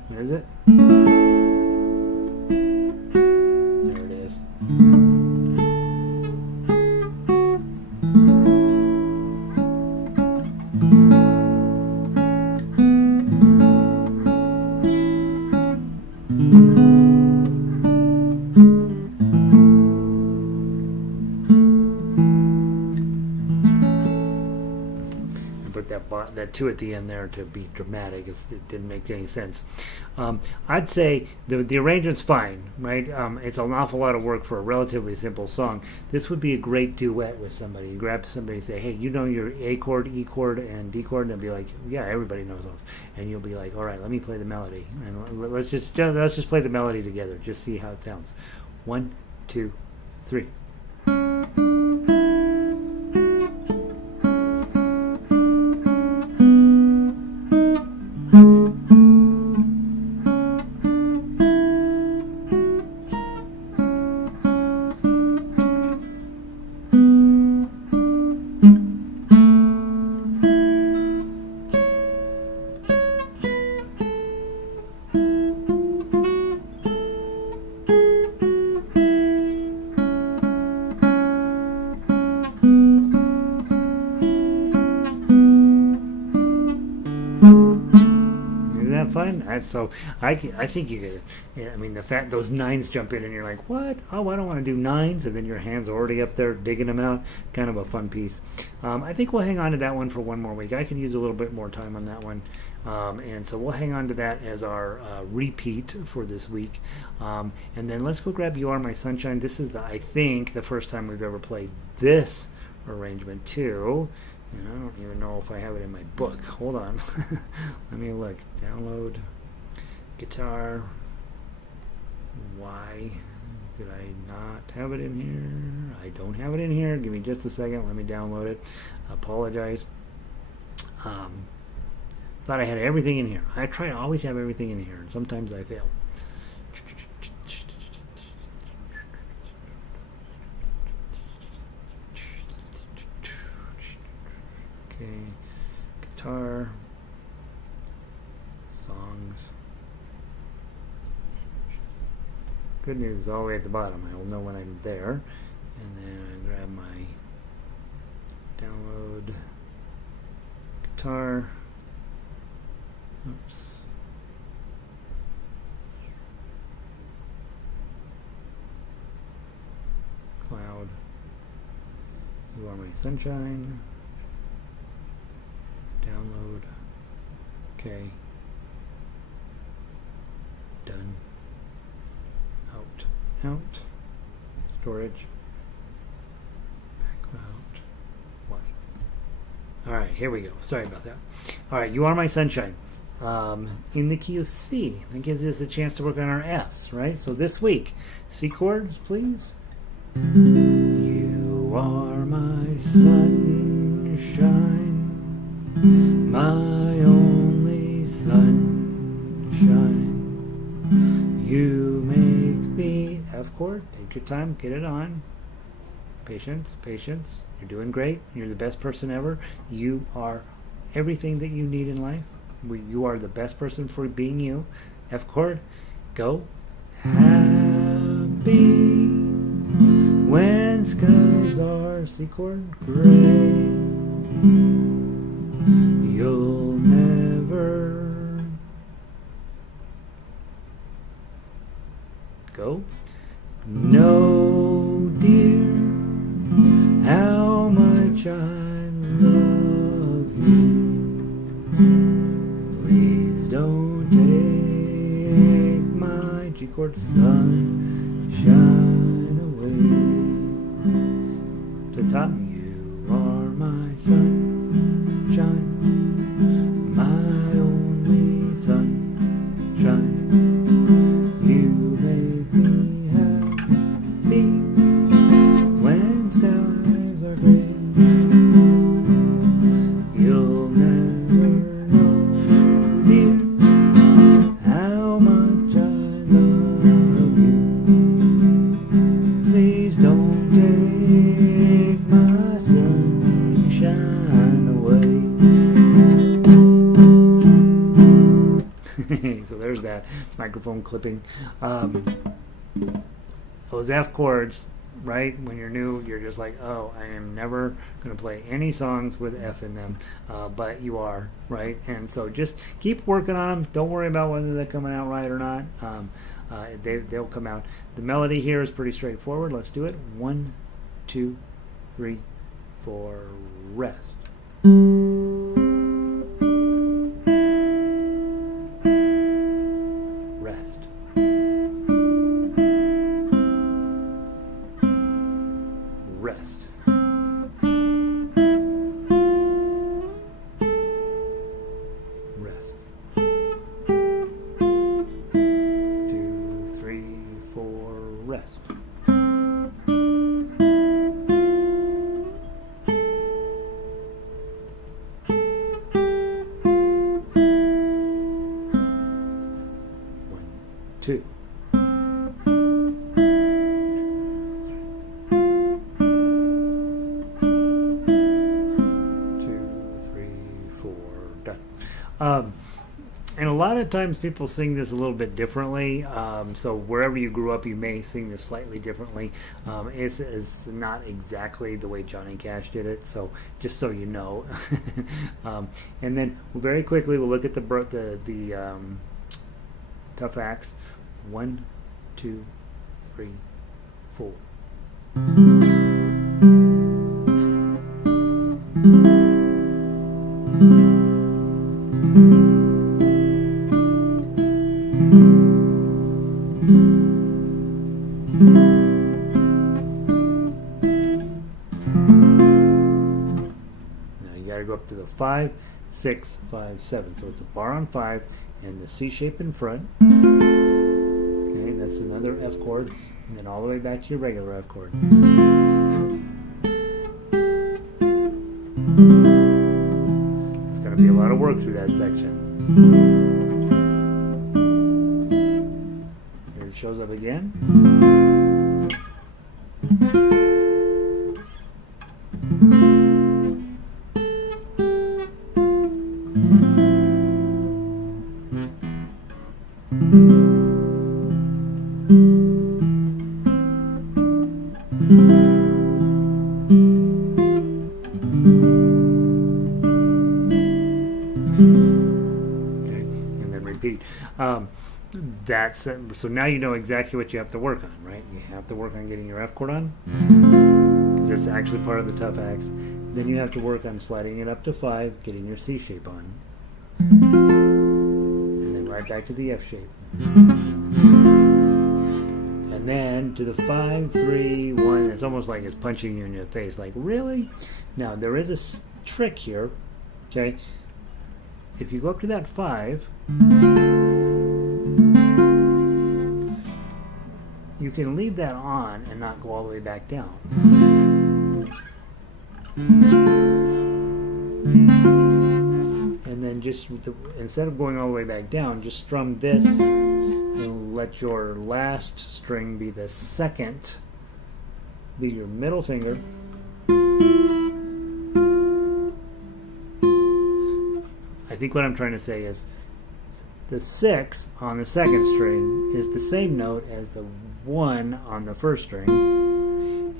Where is it? There it is. That 2 at the end there to be dramatic if it didn't make any sense. I'd say the arrangement's fine, right? It's an awful lot of work for a relatively simple song. This would be a great duet with somebody. You grab somebody and say, hey, you know your A chord, E chord, and D chord, and they'll be like, yeah, everybody knows those. And you'll be like, all right, let me play the melody. And let's just play the melody together. Just see how it sounds. 1, 2, 3. man. I think you could. Yeah, I mean, the fact those nines jump in and you're like, what? Oh, I don't want to do nines, and then your hand's already up there digging them out. Kind of a fun piece. I think we'll hang on to that one for one more week. I could use a little bit more time on that one. And so we'll hang on to that as our repeat for this week. And then let's go grab You Are My Sunshine. This is, I think, the first time we've ever played this arrangement too. And I don't even know if I have it in my book. Hold on. Let me look. Download. Guitar. Why did I not have it in here? I don't have it in here. Give me just a second. Let me download it. Apologize. Thought I had everything in here. I try to always have everything in here, and sometimes I fail. Okay, guitar, songs. Good news is all the way at the bottom. I will know when I'm there. And then I grab my download guitar. Oops. Cloud. You Are My Sunshine. Download. Okay. Done. Out. Storage. Back out. White. Alright, here we go. Sorry about that. Alright, You Are My Sunshine. In the key of C. That gives us a chance to work on our Fs, right? So this week, C chords, please. You are my sunshine, my only sunshine. You make me, F chord, take your time, get it on. Patience, patience. You're doing great. You're the best person ever. You are everything that you need in life. You are the best person for being you. F chord, go. Happy when skies are, C chord, gray. You'll never go. No, dear, how much I love you. Please don't take my G chord sunshine away. To the top, you are my sunshine, my only sunshine. You make me happy when skies are gray. You'll never know, dear, how much I love you. Please don't take my sunshine away. So there's that microphone clipping. Those F chords, right? When you're new, you're just like, oh, I am never going to play any songs with F in them, but you are, right? And so just keep working on them. Don't worry about whether they're coming out right or not. They'll come out. The melody here is pretty straightforward. Let's do it. 1, 2, 3, 4, rest. Rest. Rest. Rest. 2, 3, 4, rest. One, two. And a lot of times people sing this a little bit differently. So wherever you grew up, you may sing this slightly differently. It's not exactly the way Johnny Cash did it. So just so you know. And then very quickly we'll look at the tough axe. 1, 2, 3, 4. Go up to the 5, 6, 5, 7. So it's a bar on 5 and the C shape in front. Okay, that's another F chord, and then all the way back to your regular F chord. It's going to be a lot of work through that section. Here it shows up again. So now you know exactly what you have to work on, right? You have to work on getting your F chord on, because that's actually part of the tough axe. Then you have to work on sliding it up to 5, getting your C shape on, and then right back to the F shape, and then to the 5, 3, 1. It's almost like it's punching you in your face, like, really? Now there is a trick here, okay? If you go up to that 5, you can leave that on and not go all the way back down. And then just instead of going all the way back down, just strum this and let your last string be the second, be your middle finger. I think what I'm trying to say is the 6 on the second string is the same note as the 1 on the first string,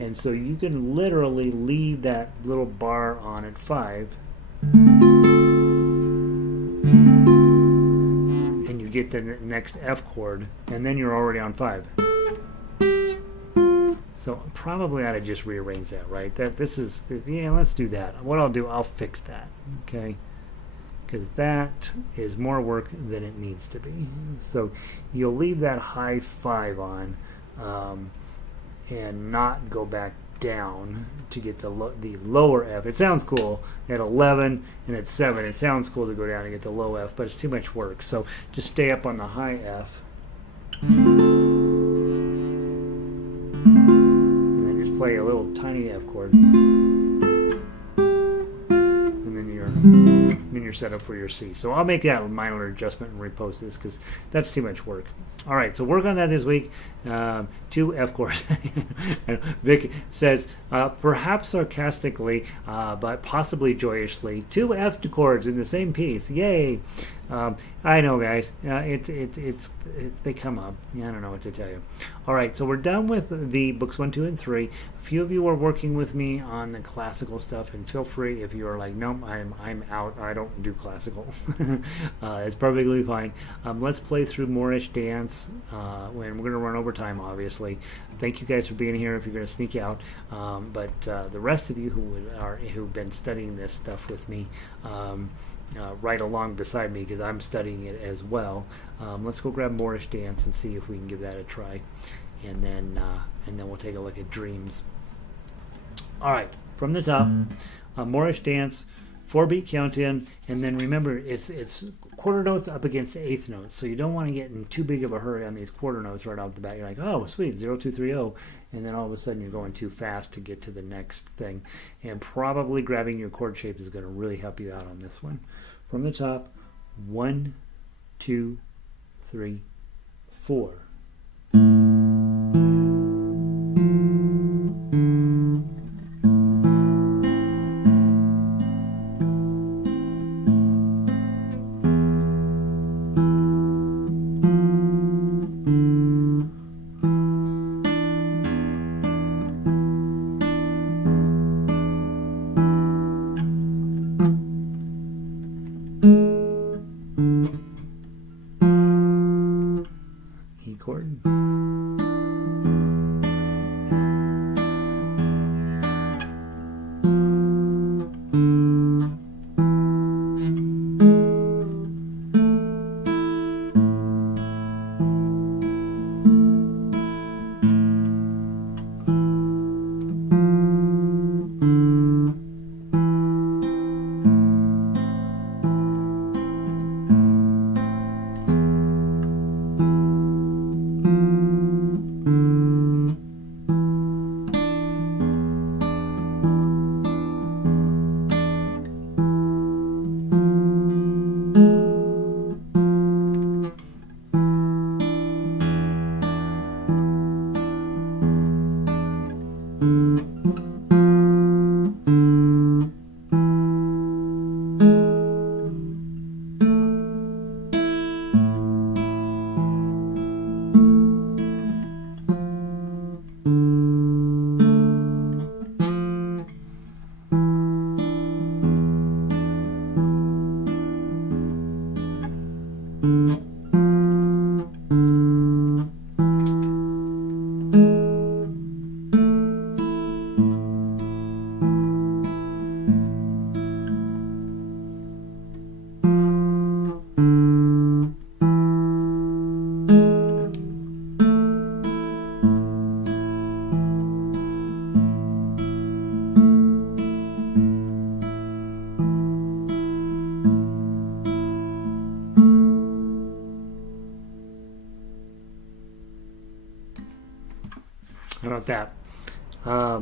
and so you can literally leave that little bar on at 5, and you get the next F chord, and then you're already on 5. So probably ought to just rearrange that, right? Yeah, let's do that. What I'll do, I'll fix that, okay? Because that is more work than it needs to be. So you'll leave that high 5 on, and not go back down to get the lower F. It sounds cool at 11 and at 7. It sounds cool to go down and get the low F, but it's too much work. So just stay up on the high F, and then just play a little tiny F chord, and then you're set up for your C. So I'll make that minor adjustment and repost this because that's too much work. All right, so work on that this week. 2 F chords. Vic says, perhaps sarcastically, but possibly joyously, 2 F chords in the same piece. Yay! I know, guys. They come up. Yeah, I don't know what to tell you. All right, so we're done with the books 1, 2, and 3. A few of you are working with me on the classical stuff, and feel free if you are like, nope, I'm out. I don't do classical. It's perfectly fine. Let's play through Moorish dance, and we're going to run over time, obviously. Thank you guys for being here. If you're going to sneak out, but the rest of you who've been studying this stuff with me. Right along beside me because I'm studying it as well. Let's go grab Moorish dance and see if we can give that a try, and then we'll take a look at dreams. All right, from the top, Moorish dance, 4-beat count in, and then remember it's quarter notes up against the eighth notes, so you don't want to get in too big of a hurry on these quarter notes right off the bat. You're like, oh sweet, 0, 2, 3, 0, and then all of a sudden you're going too fast to get to the next thing, and probably grabbing your chord shapes is going to really help you out on this one. From the top, 1, 2, 3, 4. chord. How about that? I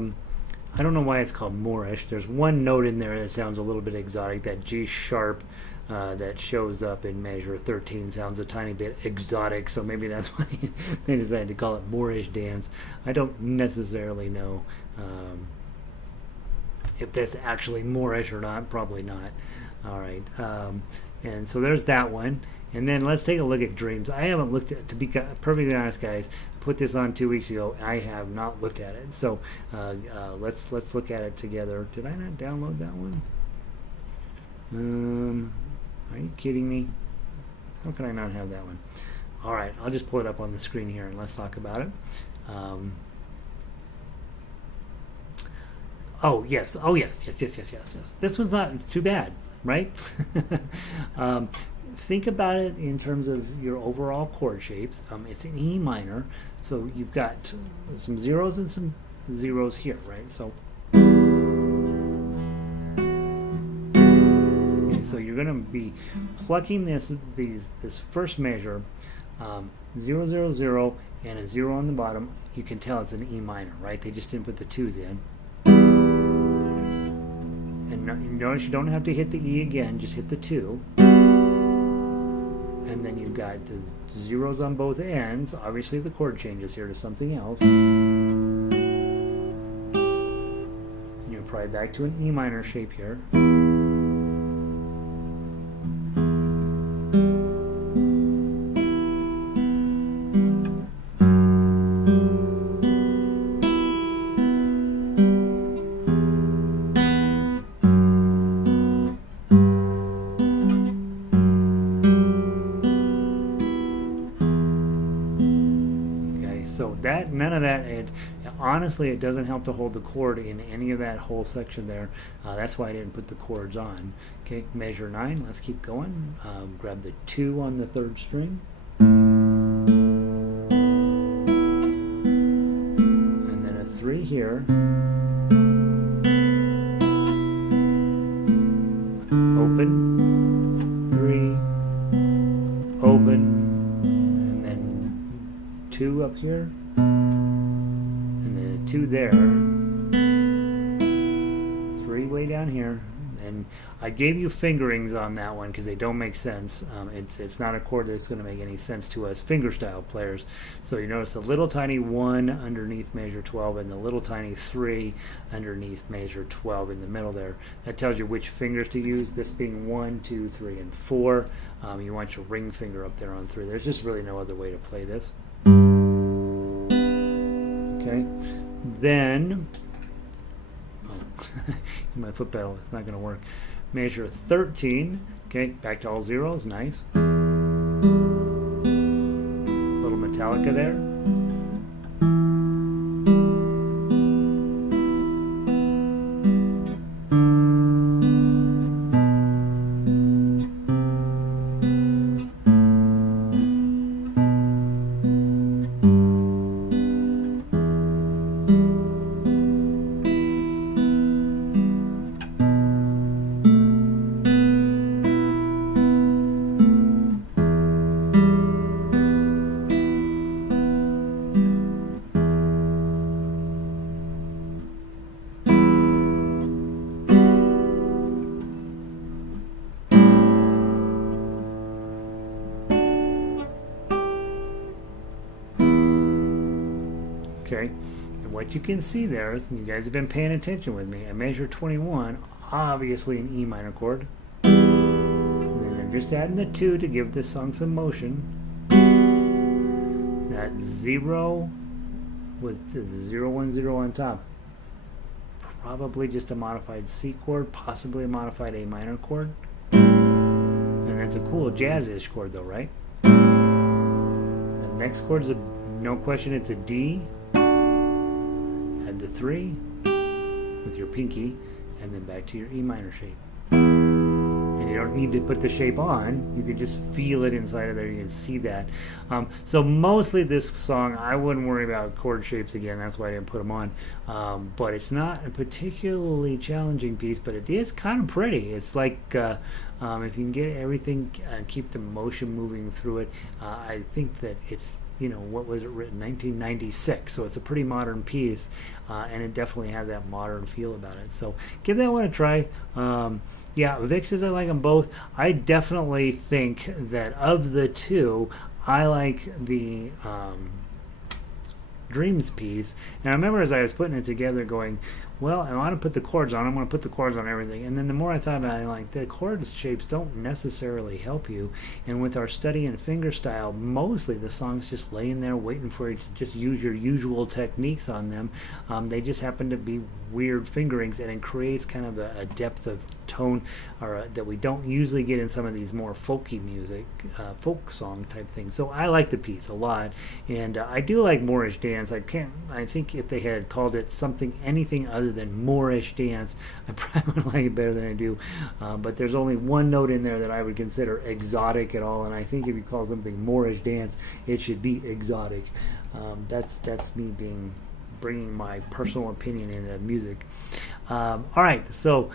don't know why it's called Moorish. There's one note in there that sounds a little bit exotic. That G sharp that shows up in measure 13 sounds a tiny bit exotic, so maybe that's why they decided to call it Moorish dance. I don't necessarily know if that's actually Moorish or not. Probably not. All right. And so there's that one. And then let's take a look at Dreams. I haven't looked at, to be perfectly honest, guys, put this on 2 weeks ago. I have not looked at it. So let's look at it together. Did I not download that one? Are you kidding me? How can I not have that one? All right, I'll just pull it up on the screen here and let's talk about it. Oh yes. This one's not too bad, right? Think about it in terms of your overall chord shapes. It's an E minor, so you've got some zeros and some zeros here, right? So, okay, so you're going to be plucking this first measure, 0, 0, 0, and a 0 on the bottom. You can tell it's an E minor, right? They just didn't put the 2's in. And notice you don't have to hit the E again, just hit the 2. And then you've got the zeros on both ends. Obviously the chord changes here to something else. And you're probably back to an E minor shape here. None of that, honestly, it doesn't help to hold the chord in any of that whole section there. That's why I didn't put the chords on. Okay, measure 9, let's keep going. Grab the 2 on the 3rd string. And then a 3 here. Open, 3, open, and then 2 up here. 2 there, 3 way down here, and I gave you fingerings on that one because they don't make sense. It's not a chord that's going to make any sense to us fingerstyle players. So you notice a little tiny 1 underneath measure 12 and the little tiny 3 underneath measure 12 in the middle there. That tells you which fingers to use. This being 1, 2, 3, and 4. You want your ring finger up there on 3. There's just really no other way to play this. Okay. Then, my foot pedal, it's not going to work. Measure 13, okay, back to all zeros, nice. A little Metallica there. Okay, and what you can see there, you guys have been paying attention with me, a measure 21, obviously an E minor chord. And then I'm just adding the 2 to give this song some motion. That 0 with the 0 1 0 on top. Probably just a modified C chord, possibly a modified A minor chord. And that's a cool jazz-ish chord though, right? The next chord is no question, it's a D. Add the 3 with your pinky, and then back to your E minor shape. And you don't need to put the shape on, you can just feel it inside of there, you can see that. So mostly this song, I wouldn't worry about chord shapes again, that's why I didn't put them on. But it's not a particularly challenging piece, but it is kind of pretty. It's like, if you can get everything, keep the motion moving through it, I think that it's, what was it written? 1996. So it's a pretty modern piece, and it definitely has that modern feel about it. So give that one a try. Yeah, Vic says I like them both. I definitely think that of the two, I like the Dreams piece. And I remember as I was putting it together going, well, I want to put the chords on. I'm going to put the chords on everything. And then the more I thought about it, like the chord shapes don't necessarily help you. And with our study and fingerstyle, mostly the song's just laying there waiting for you to just use your usual techniques on them. They just happen to be weird fingerings, and it creates kind of a depth of tone that we don't usually get in some of these more folky music, folk song type things. So I like the piece a lot, and I do like Moorish dance. I think if they had called it anything other than Moorish dance, I probably would like it better than I do. But there's only one note in there that I would consider exotic at all, and I think if you call something Moorish dance, it should be exotic. That's me bringing my personal opinion into music. All right, so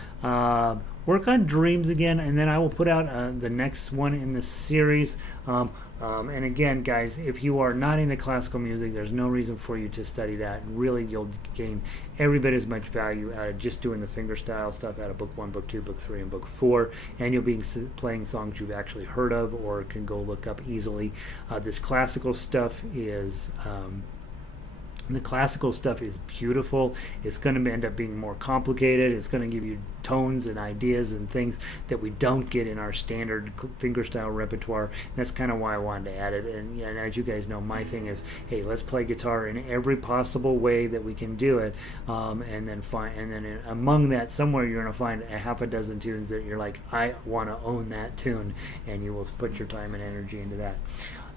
work on Dreams again, and then I will put out the next one in the series. And again, guys, if you are not into classical music, there's no reason for you to study that. Really, you'll gain every bit as much value out of just doing the fingerstyle stuff out of book 1, book 2, book 3, and book 4, and you'll be playing songs you've actually heard of or can go look up easily. This classical stuff is... the classical stuff is beautiful. It's going to end up being more complicated. It's going to give you tones and ideas and things that we don't get in our standard fingerstyle repertoire. That's kind of why I wanted to add it. And as you guys know, my thing is, hey, let's play guitar in every possible way that we can do it. And then among that, somewhere you're going to find a half a dozen tunes that you're like, I want to own that tune, and you will put your time and energy into that.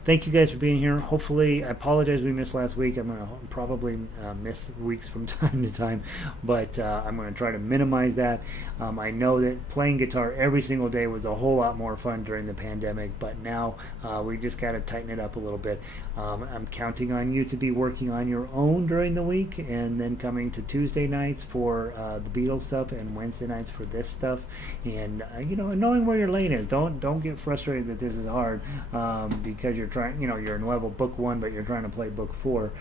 Thank you guys for being here. Hopefully, I apologize we missed last week. I'm going to probably miss weeks from time to time, but I'm going to try to minimize that. I know that playing guitar every single day was a whole lot more fun during the pandemic, but now we just got to tighten it up a little bit. I'm counting on you to be working on your own during the week, and then coming to Tuesday nights for the Beatles stuff and Wednesday nights for this stuff. And knowing where your lane is. Don't get frustrated that this is hard because you're trying. You're in level book 1, but you're trying to play book 4.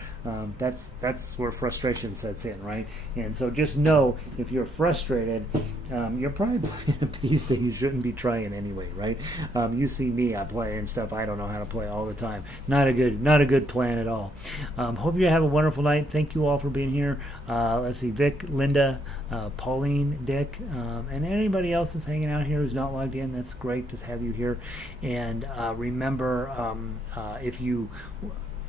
That's where frustration sets in, right? And so just know if you're frustrated, you're probably playing a piece that you shouldn't be trying anyway, right? You see me, I play and stuff I don't know how to play all the time. Not a good plan at all. Hope you have a wonderful night. Thank you all for being here. Let's see, Vic, Linda, Pauline, Dick, and anybody else that's hanging out here who's not logged in. That's great to have you here. And remember, if you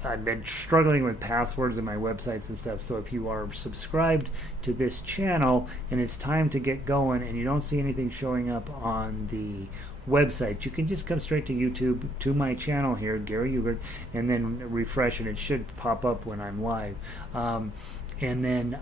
I've been struggling with passwords in my websites and stuff, so if you are subscribed to this channel and it's time to get going and you don't see anything showing up on the website, you can just come straight to YouTube to my channel here, Gary Ugert, and then refresh, and it should pop up when I'm live. And then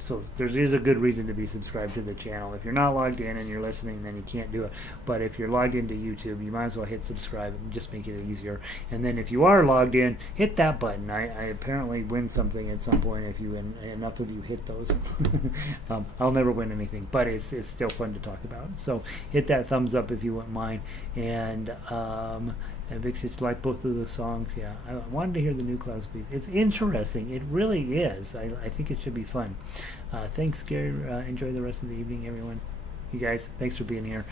so there is a good reason to be subscribed to the channel. If you're not logged in and you're listening, then you can't do it. But if you're logged into YouTube, you might as well hit subscribe and just make it easier. And then if you are logged in, hit that button. I apparently win something at some point if you enough of you hit those. I'll never win anything, but it's still fun to talk about. So hit that thumbs up if you wouldn't mind. And Vic, it's like both of the songs. Yeah, I wanted to hear the new Clouds piece. It's interesting. It really is. I think it should be fun. Thanks, Gary. Enjoy the rest of the evening, everyone. You guys, thanks for being here.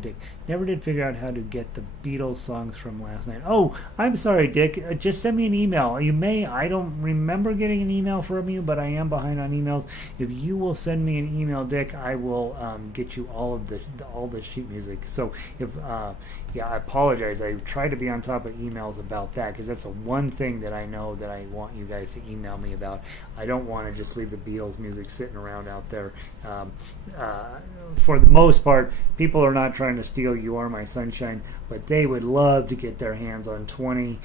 Dick, never did figure out how to get the Beatles songs from last night. Oh, I'm sorry, Dick. Just send me an email. I don't remember getting an email from you, but I am behind on emails. If you will send me an email, Dick, I will get you all the sheet music. So I apologize. I try to be on top of emails about that, because that's the one thing that I know that I want you guys to email me about. I don't want to just leave the Beatles music sitting around out there. For the most part, people are not trying to steal You Are My Sunshine, but they would love to get their hands on 20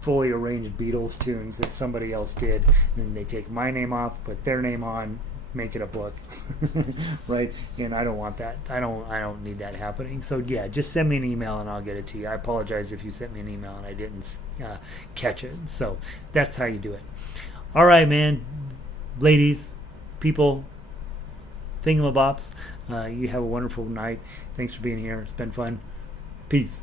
fully arranged Beatles tunes that somebody else did, and they take my name off, put their name on, make it a book. Right? And I don't want that. I don't need that happening. So yeah, just send me an email and I'll get it to you. I apologize if you sent me an email and I didn't catch it. So that's how you do it. All right, man. Ladies, people, thingamabops, you have a wonderful night. Thanks for being here. It's been fun. Peace.